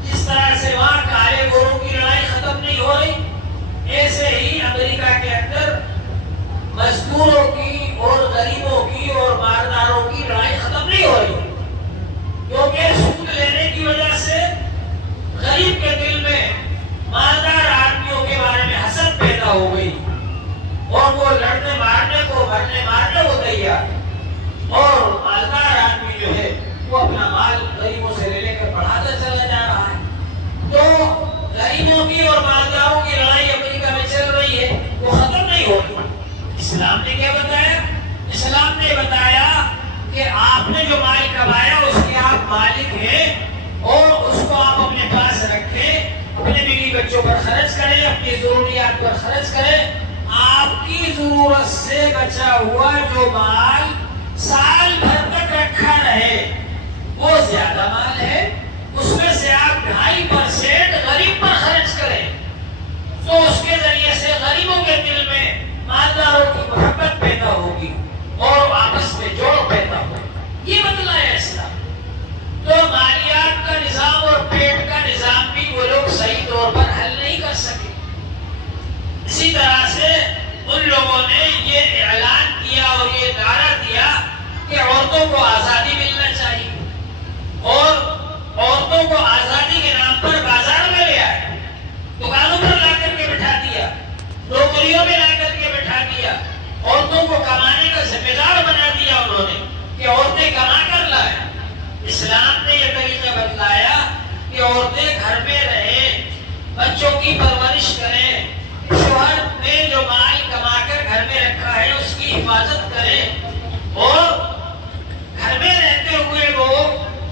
جس طرح سے وہاں کالے گوروں کی لڑائی ختم نہیں ہو رہی، ایسے ہی امریکہ کے اندر مزدوروں کی اور غریبوں کی اور مالداروں کی لڑائی ختم نہیں ہو رہی، کیونکہ سود لینے کی وجہ سے غریب کے دل میں مالدار آدمیوں کے بارے میں حسد پیدا ہو گئی، اور وہ لڑنے مارنے کو، مرنے مارنے کو تیار، اور مالدار آدمی جو ہے وہ اپنا مال غریبوں سے لے لے کر بڑھاتا چلا جا رہا ہے۔ تو غریبوں کی اور مالداروں کی لڑائی امریکہ میں چل رہی ہے، وہ ختم نہیں ہوگی۔ اسلام نے کیا بتایا؟ اسلام نے بتایا کہ آپ نے جو مال کمایا اس کے آپ مالک ہیں، اور اس کو آپ اپنے پاس رکھیں، اپنے بیوی بچوں پر خرچ کریں، اپنی ضروریات پر خرچ کریں۔ آپ کی ضرورت سے بچا ہوا جو مال سال بھر تک رکھا رہے وہ زیادہ مال ہے، اس میں سے آپ 2.5% غریب پر خرچ کریں، تو اس کے ذریعے سے غریبوں کے دل میں مالداروں کی محبت پیدا ہوگی اور آپس میں جوڑ پیدا ہوگی۔ یہ بتلایا اسلام۔ تو مالیات کا نظام اور پیٹ کا نظام بھی وہ لوگ صحیح طور پر حل نہیں کر سکے۔ اسی طرح سے ان لوگوں نے یہ اعلان کیا اور یہ نعرہ دیا کہ عورتوں کو آزادی ملنا چاہیے، اور عورتوں کو آزادی کے نام پر بازار میں لے آئے، دکانوں پر لا کر کے بٹھا دیا، نوکریوں میں لا کر کے بٹھا دیا، عورتوں کو کمانے کا ذمہ دار بنا دیا انہوں نے کہ عورتیں کما کر لائیں۔ اسلام نے یہ طریقہ بتلایا کہ عورتیں گھر میں رہیں، بچوں کی پرورش کریں، شوہر نے جو مال کما کر گھر میں رکھا ہے اس کی حفاظت کریں، اور گھر میں رہتے ہوئے وہ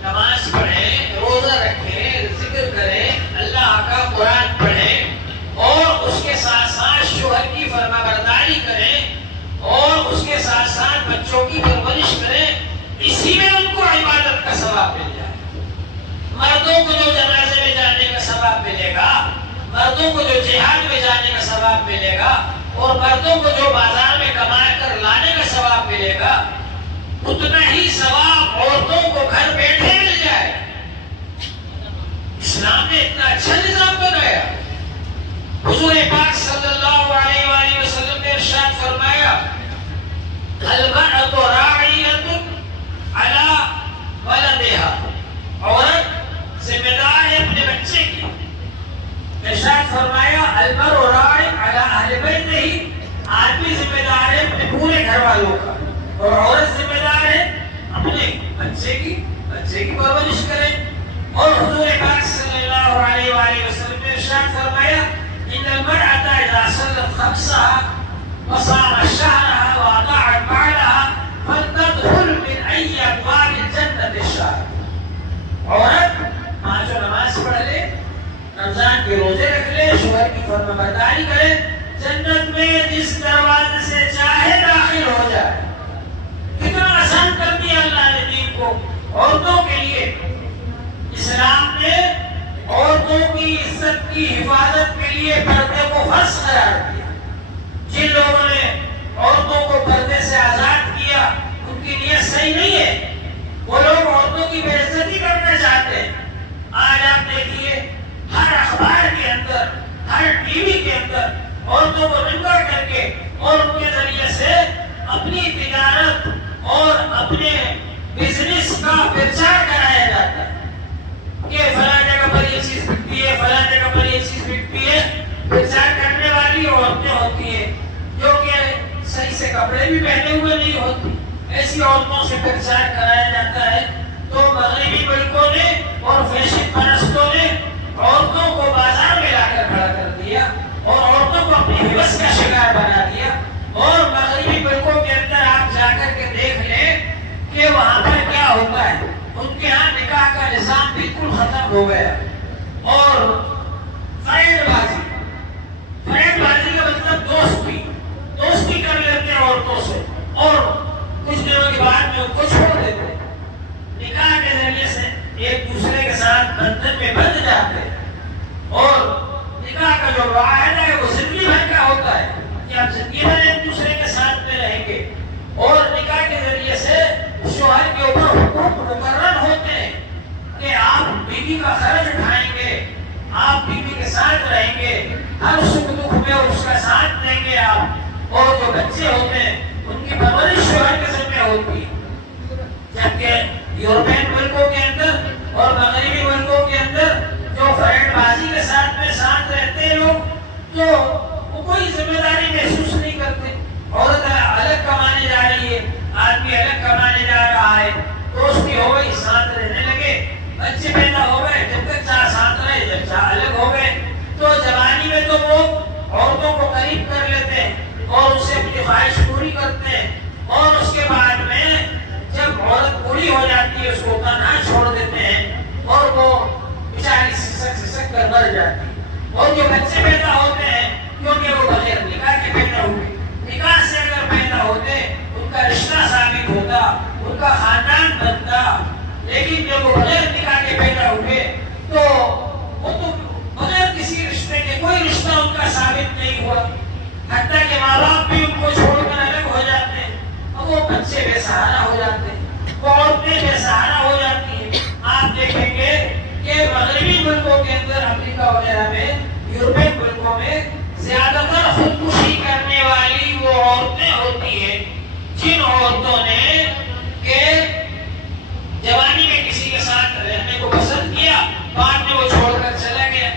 نماز پڑھیں، روزہ رکھیں، ذکر کریں، اللہ کا قرآن پڑھیں، اور اس کے ساتھ ساتھ شوہر کی فرما برداری کریں، اور اس کے ساتھ ساتھ بچوں کی پرورش کریں۔ اسی میں ان کو عبادت کا ثواب مل جائے۔ مردوں کو جو جنازے میں جانے کا ثواب ملے گا، مردوں کو جو جہاد میں جانے کا ثواب ملے گا، اور مردوں کو جو بازار میں کما کر لانے کا ثواب ملے گا، اتنا ہی ثواب عورتوں کو گھر بیٹھے مل جائے۔ اسلام نے اتنا اچھا نظام بنایا۔ حضور پاک صلی اللہ علیہ وآلہ وسلم نے ارشاد فرمایا، المرأة راعیۃ علی ولدہا، عورت ذمہ دار ہے اپنے بچے کی۔ ارشاد فرمایا، المرء راع علی اہل بیتہ، آدمی ذمہ دار ہے اپنے پورے گھر والوں کا، اور عورت ذمہ دار ہے اپنے بچے کی پرورش کرے۔ اور حضور پاک صلی اللہ علیہ وآلہ وسلم نے ارشاد فرمایا، ان المرأة اذا صلت خمسها وصامت شهرها واطاعت بعلها فلتدخل من ای ابواب الجنة الشهر۔ عورت پانچوں نماز پڑھ لے، رمضان کے روزے رکھ لے، شوہر کی فرما برداری کرے، جنت میں جس دروازے سے چاہے داخل ہو جائے۔ کتنا آسان کر دیا اللہ نے دین کو عورتوں کے لیے۔ اسلام نے عورتوں کی عزت کی حفاظت کے لیے پردے کو فرض قرار دیا۔ آج آپ دیکھیے ہر اخبار کے اندر، ہر ٹی وی کے اندر عورتوں کو ننگا کر کے اور ان کے ذریعے سے اپنی تجارت اور اپنے بزنس کا پرچار کرایا جاتا ہے کہ فلاں جگہ پر یہ چیز بکتی ہے، فلاں جگہ پر یہ چیز بکتی ہے. پرچار کرنے والی عورتیں ہوتی ہیں جو کہ صحیح سے کپڑے بھی پہنے ہوئے نہیں ہوتی، ایسی عورتوں سے پرچار کرایا جاتا ہے. تو مغربی ملکوں نے اور فیشن پرستوں نے عورتوں کو بازار میں لا کر کھڑا کر دیا اور عورتوں کو اپنی ہوس کا شکار بنا دیا. اور مغربی ملکوں کے اندر آپ جا کر کے دیکھ لیں کہ وہاں پر کیا ہوتا ہے. ان کے ہاں نکاح کا نظام بالکل ختم ہو گیا. اور فرینڈ بازی کا مطلب دوستی کر لیتے ہیں عورتوں سے اور کچھ دنوں کے بعد میں ان کو چھوڑ دیتے ہیں. نکاح کے ذریعے سے ایک دوسرے کے ساتھ بندھن میں بندھ جاتے ہیں اور نکاح کا جو معاہدہ ہے وہ زندگی بھر کا ہوتا ہے کہ آپ زندگی بھر ایک دوسرے کے ساتھ میں رہیں گے. اور نکاح کے ذریعے سے شوہر کے اوپر حقوق مقرر ہوتے ہیں کہ آپ بیوی کا خرچ اٹھائیں گے، آپ بیوی کے ساتھ رہیں گے، ہر سکھ دکھ میں اس کا ساتھ دیں گے آپ. اور جو بچے ہوتے ہیں ان کی پرورش شوہر کے ذمہ ہوتی ہے. جبکہ یورپین ملکوں کے اندر اور مغربی ملکوں کے اندر جو فرینڈ بازی کے ساتھ میں ساتھ رہتے ہیں لوگ تو وہ کوئی ذمہ داری محسوس نہیں کرتے. عورت الگ کمانے جا رہی ہے، آدمی الگ کمانے جا رہا ہے، دوستی ہو گئی، ساتھ رہنے لگے، بچے پیدا ہو گئے، جب تک چاہ ساتھ رہے، جب چاہ الگ ہو گئے. تو جوانی میں تو وہ عورتوں کو قریب کر لیتے ہیں اور ان سے اپنی خواہش پوری کرتے ہیں اور اس کے بعد میں جب عورت پوری ہو جاتی ہے اس کو تنہا چھوڑ دیتے ہیں اور وہ بیچاری سسک کر مر جاتی ہے. اور جو بچے پیدا ہوتے ہیں کیونکہ وہ بغیر نکاح کے پیدا ہوئے، نکاح سے اگر پیدا ہوتے ان کا رشتہ ثابت ہوتا، ان کا خاندان بنتا. لیکن جب وہ بغیر نکاح کے پیدا ہوئے تو وہ تو بغیر کسی رشتے کے کوئی رشتہ ان کا ثابت نہیں ہوا. حتیٰ کہ ماں باپ بھی ان کو چھوڑ کر الگ ہو جاتے ہیں اور وہ بچے بے سہارا ہو جاتے ہیں، وہ عورتیں بے سہارا ہو جاتی ہیں. آپ دیکھیں گے کہ مغربی ملکوں کے اندر، امریکہ وغیرہ میں، یورپین ملکوں میں زیادہ تر خودکشی کرنے والی وہ عورتیں ہوتی ہیں جن عورتوں نے کہ جوانی میں کسی کے ساتھ رہنے کو پسند کیا، بعد میں وہ چھوڑ کر چلا گیا.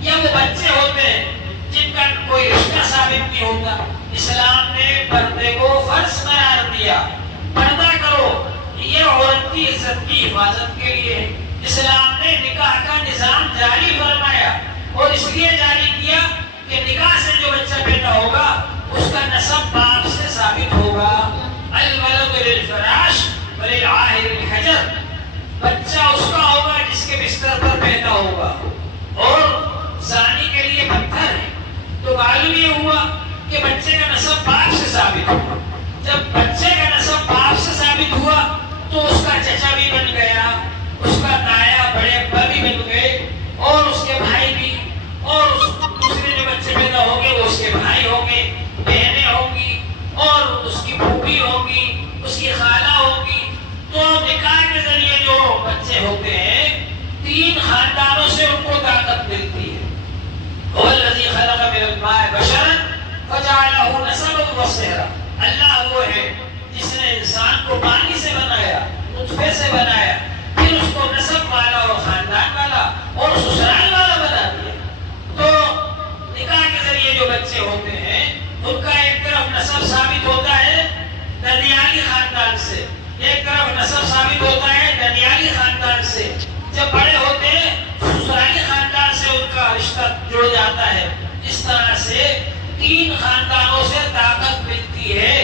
یا وہ بچے ہوتے ہیں جن کا کوئی رشتہ ثابت نہیں ہوتا. اسلام نے پردے کو فرض قرار دیا. پردہ کرو، یہ عورت کی عزت کی حفاظت کے لیے اسلام نے نکاح کا نظام جاری فرمایا اور اس لیے جاری کیا کہ نکاح سے جو بچہ پیدا ہوگا اس کا نسب باپ سے ثابت ہوگا. الولد للفراش وللعاہر الحجر. بچہ اس کا ہوگا جس کے بستر پر پیدا ہوگا اور زانی کے لیے پتھر ہے. تو معلوم یہ ہوا کہ بچے کا نسب باپ سے ثابت ہوا. جب بچے کا نسب باپ سے ثابت ہوا تو اس کا چچا بھی بن گیا، اس کا تایا بڑے ابا بھی بن گئے اور اس کے بھائی بھی، اور دوسرے جو بچے پیدا ہوں گے وہ اس کے بھائی ہوں گے، بہنیں ہوں گی اور اس کی پھوپھی ہوگی، اس کی خالہ ہوگی. تو نکاح کے ذریعے جو بچے ہوتے ہیں 3 خاندانوں سے ان کو طاقت ملتی ہے. والذی خلق من الماء بشرا فجعله نسبا وصهرا. اللہ وہ ہے جس نے انسان کو پانی سے بنایا، نطفے سے بنایا، پھر اس کو نسب والا اور خاندان والا اور سسرال والا بنا دیا. تو نکاح کے ذریعے جو بچے ہوتے ہیں ان کا ایک طرف نسب ثابت ہوتا ہے دنیاوی خاندان سے، ایک طرف نسب ثابت ہوتا ہے دنیاوی خاندان سے. جب بڑے ہوتے ہیں سسرالی خاندان سے ان کا رشتہ جڑ جاتا ہے. اس طرح سے 3 خاندانوں سے طاقت ملتی ہے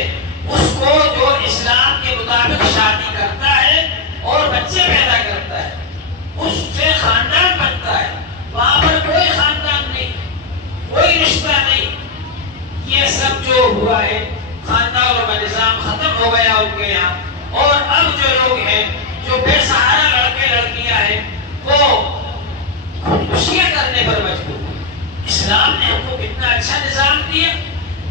اس کو جو اسلام کے مطابق شادی کرتا ہے اور بچے پیدا کرتا ہے، اس سے خاندان بنتا ہے. وہاں پر کوئی خاندان نہیں، کوئی رشتہ نہیں. یہ سب جو ہوا ہے خاندانوں کا نظام ختم ہو گیا ان کے یہاں. اور اب جو لوگ ہیں جو بے سہارا لڑکے لڑکیاں ہیں وہ خودکشیاں کرنے پر مجبور. اسلام نے ہم کو کتنا اچھا نظام دیا،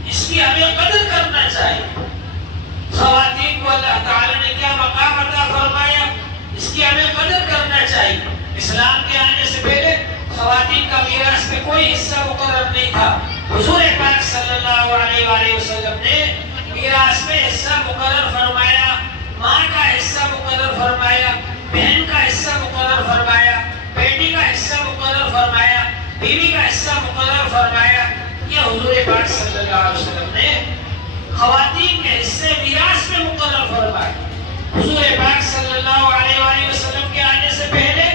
اس کی ہمیں قدر کرنا چاہیے. خواتین کو اللہ تعالی نے کیا مقام عطا فرمایا، اس کی ہمیں قدر کرنا چاہیے. اسلام کے آنے سے پہلے خواتین کا میراث میں کوئی حصہ مقرر نہیں تھا. حضور پاک صلی اللہ علیہ وآلہ وسلم نے میراث میں حصہ مقرر فرمایا, ماں کا حصہ مقرر فرمایا, بہن کا حصہ مقرر فرمایا, بیٹی کا حصہ مقرر فرمایا, بیوی کا حصہ مقرر فرمایا. یہ حضور پاک صلی اللہ علیہ وسلم نے خواتین کے حصے میراث میں مقرر فرمائے. حضور پاک صلی اللہ علیہ وآلہ وسلم کے آنے سے پہلے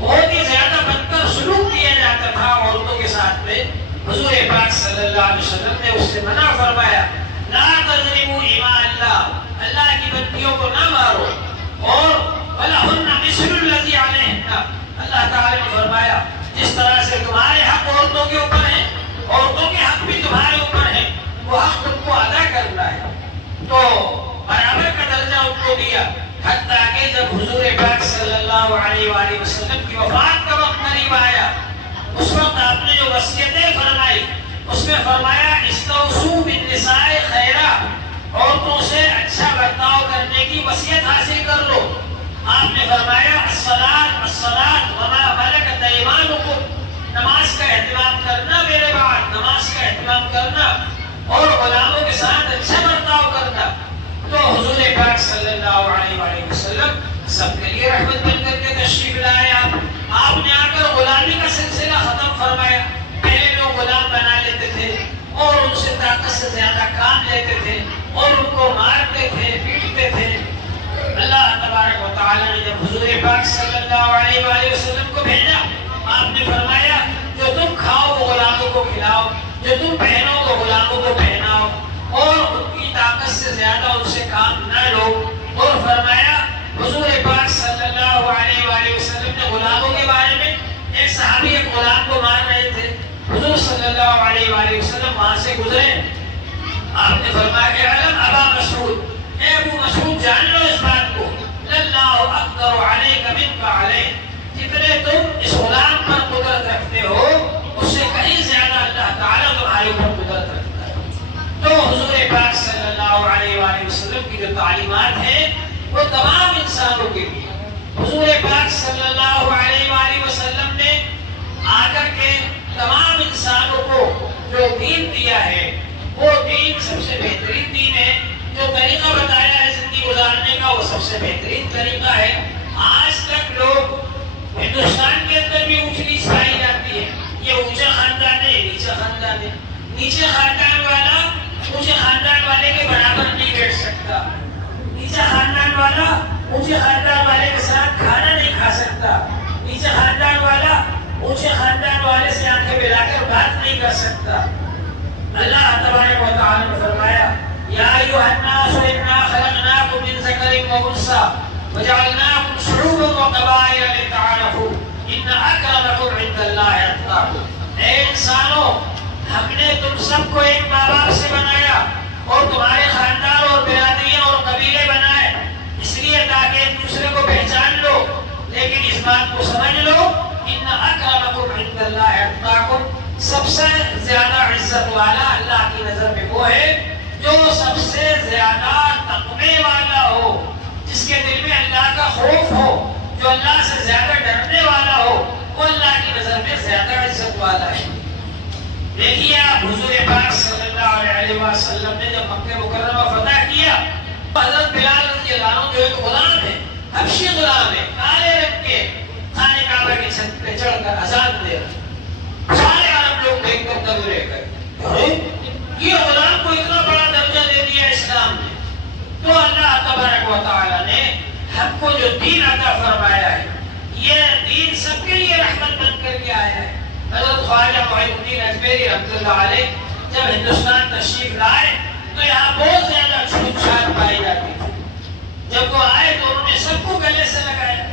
بہت ہی زیادہ بدتر سلوک کیا جاتا تھا عورتوں کے ساتھ میں. حضور پاک صلی اللہ علیہ وسلم نے اس سے منع فرمایا, لا تضربوا اماء اللہ, اللہ کی بندیوں کو نہ مارو, اور وَلَهُنَّ مِثْلُ الَّذِي عَلَيْهِنَّ, اللہ تعالی نے فرمایا جس طرح سے تمہارے حق عورتوں کے اوپر ہیں, عورتوں کے حق بھی تمہارے اوپر ہیں, وہ حق تم کو ادا کرنا ہے. تو برابر کا درجہ ان کو دیا, حتیٰ کہ جب حضور پاک صلی اللہ علیہ وآلہ وسلم کی وفات کا وقت قریب آیا, اس وقت آپ نے جو وصیتیں فرمائی اس میں فرمایا استوصوا بالنساء خیرا, عورتوں سے اچھا برتاؤ کرنے کی وصیت حاصل کر لو. آپ نے فرمایا الصلاۃ الصلاۃ وما ملکت ایمانکم, نماز کا اہتمام کرنا, میرے بعد نماز کا اہتمام کرنا اور غلاموں کے ساتھ اچھا برتاؤ کرنا. تو حضور پاک صلی اللہ علیہ وآلہ وسلم سب کے لیے رحمت بن کر کے تشریف لایا. آپ نے آ کر غلامی کا سلسلہ ختم فرمایا. پہلے لوگ غلام بنا لیتے تھے اور ان سے طاقت سے زیادہ کام لیتے تھے اور ان کو مارتے تھے, پیٹتے تھے. اللہ تبارک و تعالی نے جب حضور پاک صلی اللہ علیہ وآلہ وسلم کو بھیجا, آپ نے فرمایا جو تم کھاؤ وہ غلاموں کو کھلاؤ, جو تم پہنو وہ غلاموں کو پہناؤ, اور ان کی طاقت سے زیادہ ان سے کام نہ لو. اور فرمایا حضور پاک صلی اللہ علیہ وآلہ وسلم نے غلاموں کے بارے میں, ایک صحابی ایک غلام کو مار رہے تھے, حضور صلی اللہ علیہ وآلہ وسلم وہاں سے گزرے, آپ نے فرمایا کہ علم ابا مسعود, اے ابو مسعود جان لو اس بات کو, اللہ اقدر علیک منک علیہ, جتنے تم اس غلام پر قدرت رکھتے ہو اس سے کہیں زیادہ اللہ تعالیٰ تمہارے اوپر قدرت رکھتا ہے. تو حضور پاک صلی اللہ علیہ وآلہ وسلم کی جو تعلیمات ہیں وہ تمام انسانوں کے لیے. حضور پاک صلی اللہ علیہ وآلہ وسلم نے آ کر کے تمام انسانوں کو جو دین دیا ہے وہ دین سب سے بہترین دین ہے. جو طریقہ بتایا ہے زندگی گزارنے کا وہ سب سے بہترین طریقہ ہے. آج تک لوگ ہندوستان کے اندر بھی اونچ نیچ پائی جاتی ہے, یہ اونچے خاندان ہے, نیچے خاندان ہے, نیچے خاندان والا اونچے خاندان والے کے برابر نہیں بیٹھ سکتا, نیچے خاندان والا اونچے خاندان والے کے ساتھ کھانا نہیں کھا سکتا, نیچے خاندان والا اونچے خاندان والے سے آنکھیں ملا کر بات نہیں کر سکتا. اللہ تبارک و تعالی نے فرمایا یا ایھا الناس انا خلقناکم من ذکر و انثی وجعلناکم شعوبا وقبائل لتعارفوا ان اکرمکم عند اللہ اتقاکم. اے انسانوں, ہم نے تم سب کو ایک ماں باپ سے بنایا اور تمہارے خاندان اور برادریاں اور قبیلے بنائے, اس لیے تاکہ ایک دوسرے کو پہچان لو, لیکن اس بات کو سمجھ لو ان اکرمکم عند اللہ اتقاکم, سب سے زیادہ عزت والا اللہ کی نظر میں وہ ہے جو سب سے زیادہ تقوی والا ہو, جس کے دل میں اللہ کا خوف ہو, جو اللہ سے زیادہ ڈرنے والا ہو, وہ اللہ کی نظر میں زیادہ عزت والا ہے. دیکھیے آپ حضور پاک صلی اللہ علیہ وسلم نے جب مکہ مکرمہ فتح کیا, حضرت بلال رضی اللہ عنہ جو ایک غلام ہے, حبشی غلام ہے, کالے رنگ کے, خانہ کعبہ کی چھت پہ چڑھ کر اذان دے رہے. سارے عرب لوگ دیکھ کر دنگ رہ گئے, یہ غلام کو اتنا بڑا درجہ دے دیا اسلام نے. تو اللہ تبارک و تعالی نے ہم کو جو دین عطا فرمایا ہے, یہ دین سب کے لیے رحمت بن کر کے آیا ہے. حضرت خواجہ معین الدین اجمیری رحمۃ اللہ علیہ جب ہندوستان تشریف لائے تو یہاں بہت زیادہ چھوٹ چھاٹ پائی جاتی تھی. جب وہ آئے تو انہوں نے سب کو گلے سے لگایا,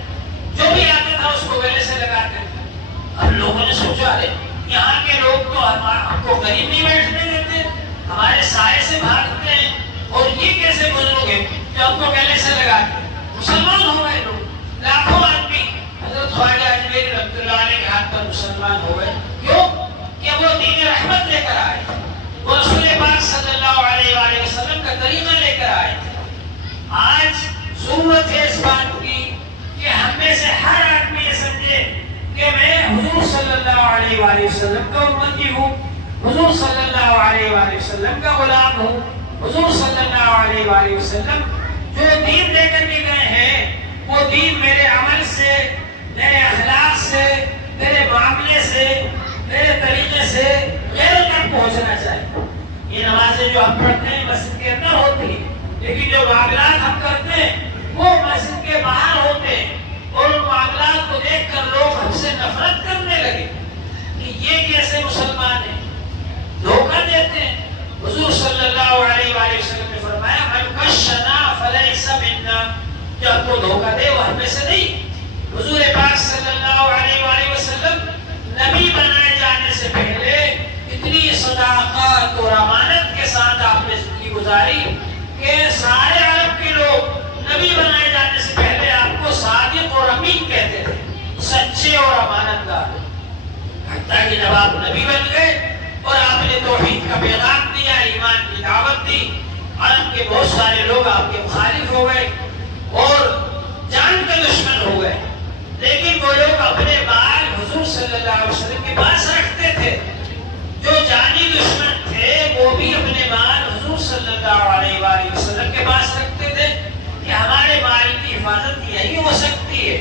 جو بھی آتا تھا اس کو گلے سے لگاتے تھے. اب لوگوں نے سوچا ارے یہاں کے لوگ تو ہم کو قریب نہیں بیٹھنے دیتے, ہمارے سائے سے بھاگتے ہیں, اور یہ کیسے بزرگ ہیں جو ہم کو گلے سے لگاتے. مسلمان ہو گئے لوگ, لاکھوں آدمی حضرت خواجہ اجمیری رحمۃ اللہ علیہ کے ہاتھ پر مسلمان ہو گئے. کیوں کہ وہ دین رحمت لے کر آئے, وہ رسول پاک صلی اللہ علیہ وآلہ وسلم کا طریقہ لے کر آئے تھے. آج ضرورت ہے اس بات کی کہ ہمیں میں سے ہر آدمی یہ سمجھے کہ میں حضور صلی اللہ علیہ وآلہ وسلم کا امتی ہوں، حضور صلی اللہ علیہ وآلہ وسلم کا غلام ہوں، حضور صلی اللہ علیہ وآلہ وسلم جو دین دے کر کے گئے ہیں وہ دین میرے عمل سے، میرے اخلاق سے، میرے معاملے سے، میرے طریقے سے غیروں تک پہنچنا چاہیے۔ یہ نمازیں جو ہم پڑھتے ہیں مسجد کے اندر ہوتی ہیں، لیکن جو معاملات ہم کرتے ہیں وہ مسجد کے باہر ہوتے ہیں، اور ان معاملات کو دیکھ کر لوگ ہم سے نفرت کرنے لگے کہ یہ کیسے مسلمان ہیں، دھوکہ دیتے ہیں۔ حضور صلی اللہ علیہ وآلہ وسلم نے فرمایا من غشنا فلیس منا، جو ہم کو دھوکہ دے وہ ہم میں سے نہیں۔ حضور پاک صلی اللہ علیہ وآلہ وسلم نبی بنائے جانے سے پہلے اتنی صداقت اور امانت کے ساتھ آپ نے زندگی گزاری کہ سارے عرب کے لوگ نبی بنائے جانے سے پہلے آپ کو صادق اور امین کہتے تھے، سچے اور امانت دار۔ حتیٰ کہ جب آپ نبی بن گئے اور آپ نے توحید کا پیغام دیا، ایمان کی دعوت دی، عرب کے بہت سارے لوگ آپ کے مخالف ہو گئے اور جان کے دشمن ہو گئے، لیکن وہ لوگ اپنے بال حضور صلی اللہ علیہ وسلم کے پاس رکھتے تھے۔ جو جانی دشمن تھے وہ بھی اپنے بال حضور صلی اللہ علیہ وآلہ وسلم کے پاس رکھتے تھے کہ ہمارے بال کی حفاظت یہی ہو سکتی ہے۔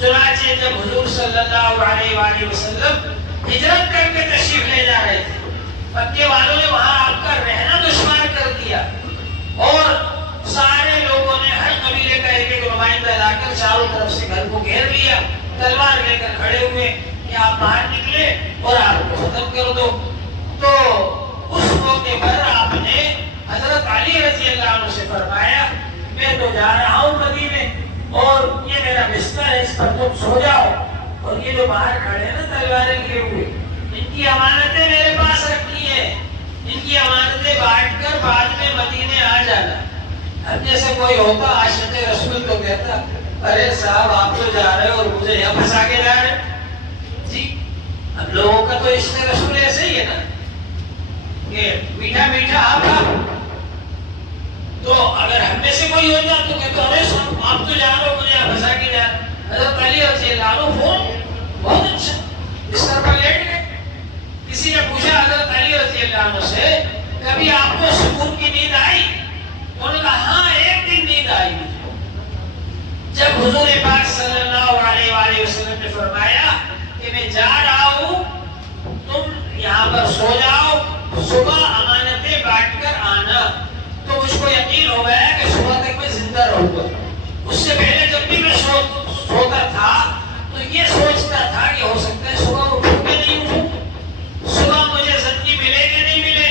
چنانچہ جب حضور صلی اللہ علیہ وآلہ وسلم ہجرت کر کے تشریف لے جا رہے تھے، مکے والوں نے وہاں آپ کا رہنا دشوار کر دیا اور سارے لوگوں نے ہر قبیلے کا ایک ایک نمائندہ لا کر چاروں طرف سے گھر کو گھیر لیا، تلوار لے کر کھڑے ہوئے کہ آپ باہر نکلے اور آپ کو ختم کر دو۔ تو اس موقع پر آپ نے حضرت علی رضی اللہ عنہ سے فرمایا میں تو جا رہا ہوں مدینے اور یہ میرا بستر ہے، اس پر تم سو جاؤ، اور یہ جو باہر کھڑے ہیں نا تلواریں لیے ہوئے، ان کی امانتیں میرے پاس رکھی ہیں، ان کی امانتیں بانٹ کر بعد میں مدینے آ جانا۔ اب جیسے کوئی ہوتا عاشق رسول تو کہتا ارے صاحب آپ تو جا رہے اور مجھے یہاں پھنسا کے جا رہے جی۔ اب لوگوں کا تو عشق رسول ایسے ہی ہے نا کہ میٹھا میٹھا آپ تو اگر ہم میں سے کوئی ہوتا تو کہتا ارے صاحب آپ تو جا رہے ہو مجھے یہاں پھنسا کے جا رہے۔ حضرت علی رضی اللہ عنہ فون بہت اچھا بستر پر لیٹ گئے۔ کسی نے پوچھا حضرت علی رضی اللہ عنہ سے کبھی آپ کو سکون کی نیند آئی؟ انہوں نے کہا ہاں ایک دن نیند آئی جب حضور پاک صلی اللہ علیہ وآلہ وسلم نے فرمایا کہ میں جا رہا ہوں تم یہاں پر سو جاؤ، صبح امانتیں بانٹ کر آنا۔ تو مجھ کو یقین ہو گیا کہ صبح تک میں زندہ رہوں گا۔ اس سے پہلے جب بھی میں سوتا تھا تو یہ سوچتا تھا کہ ہو سکتا ہے صبح اٹھوں کہ نہیں اٹھوں، صبح مجھے زندگی ملے کہ نہیں ملے۔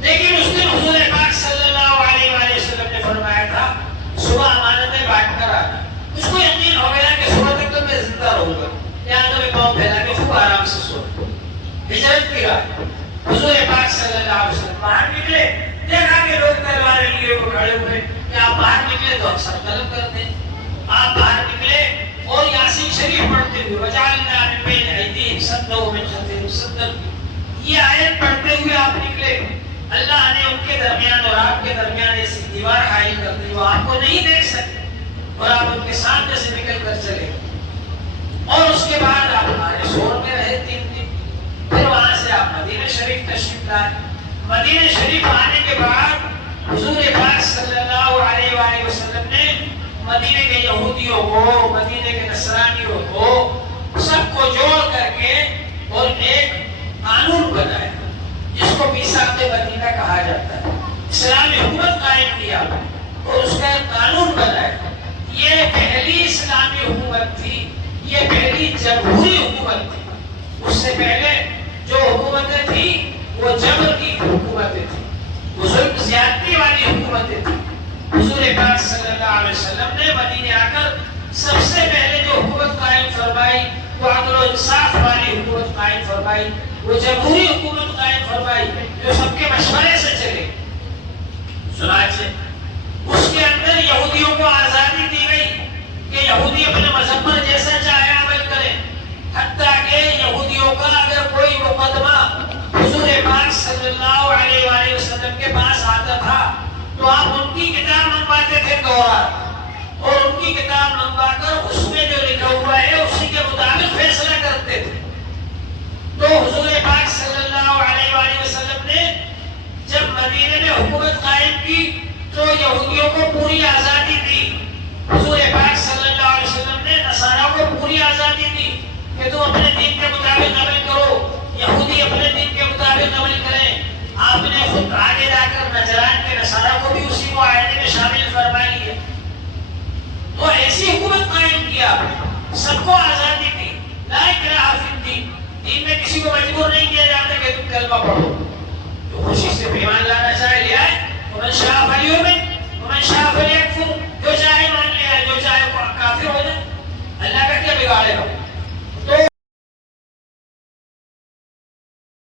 لیکن اس دن حضور پاک صلی اللہ علیہ وآلہ وسلم نے فرمایا تھا صبح امانتیں بانٹ کر آنا۔ اس کو یقین ہو گیا کہ صبح تک تو میں زندہ رہوں گا، لہٰذا میں پاؤں پھیلا کے خوب آرام سے سو۔ ہجرت کی رات حضور پاک صلی اللہ علیہ وسلم باہر نکلے، دیکھا کہ لوگ تلواریں لیے ہوئے کھڑے ہوئے کہ آپ باہر نکلے تو اکثر طلب کرتے ہیں۔ آپ باہر نکلے اور یاسین شریف پڑھتے ہوئے وجعلنا من بین ایدیہم سدا ومن خلفہم سدا، یہ آیت پڑھتے ہوئے آپ نکلے۔ اللہ نے ان کے درمیان اور آپ کے درمیان ایسی دیوار حائل کر دی وہ آپ کو نہیں دیکھ سکتے اور آپ ان کے سامنے سے نکل کر چلے۔ اور اس کے بعد آپ ہمارے شور میں رہے 3 دن، پھر وہاں سے آپ مدینہ شریف تشریف لائے۔ مدینہ شریف آنے کے بعد حضور پاک صلی اللہ علیہ وآلہ وسلم نے مدینے کے یہودیوں کو، مدینے کے نصرانیوں کو سب کو جوڑ کر کے اور ایک قانون بنایا جس کو میثاق مدینہ کہا جاتا ہے، اسلامی حکومت قائم کیا اور اس کا ایک قانون بنایا۔ یہ پہلی اسلامی حکومت تھی، یہ پہلی جمہوری حکومت تھی۔ اس سے پہلے جو حکومتیں تھیں وہ جبر کی حکومتیں تھیں، وہ ظلم زیادتی والی حکومتیں تھیں۔ حضور پاک صلی اللہ علیہ وسلم نے مدینے آ کر سب سے پہلے جو حکومت قائم فرمائی وہ عدل و انصاف والی حکومت قائم فرمائی، وہ جمہوری حکومت قائم فرمائی جو سب کے مشورے سے چلے۔ چنانچہ اس کے اندر یہودیوں کو آزادی دی گئی کہ یہودی اپنے مذہب پر جیسا چاہے عمل کریں، حتیٰ کہ یہودیوں کا اگر کوئی مقدمہ حضور پاک صلی اللہ علیہ وآلہ وسلم کے پاس آتا تھا تو آپ ان کی کتاب منگواتے تھے تورات، اور ان کی کتاب حضور پاک صلی اللہ علیہ وآلہ وسلم نے جب مدینے میں حکومت قائم کی تو یہودیوں کو پوری آزادی دی. حضور پاک صلی اللہ علیہ وسلم نے نصارہ کو پوری آزادی دی کہ تم اپنے دین کے مطابق عمل کرو، یہودی اپنے دین کے مطابق عمل کریں. آپ نے خود آگے جا کر نجران کے نصارہ کو بھی اسی معاہدے میں شامل فرما لیا. تو ایسی حکومت قائم کیا، سب کو آزادی دی. لا اکراہ فی الدین، دین میں کسی کو مجبور نہیں کیا جاتا کہ تم کلمہ پڑھو. جو خوشی سے ایمان لانا چاہے لے آئے، ومن شاء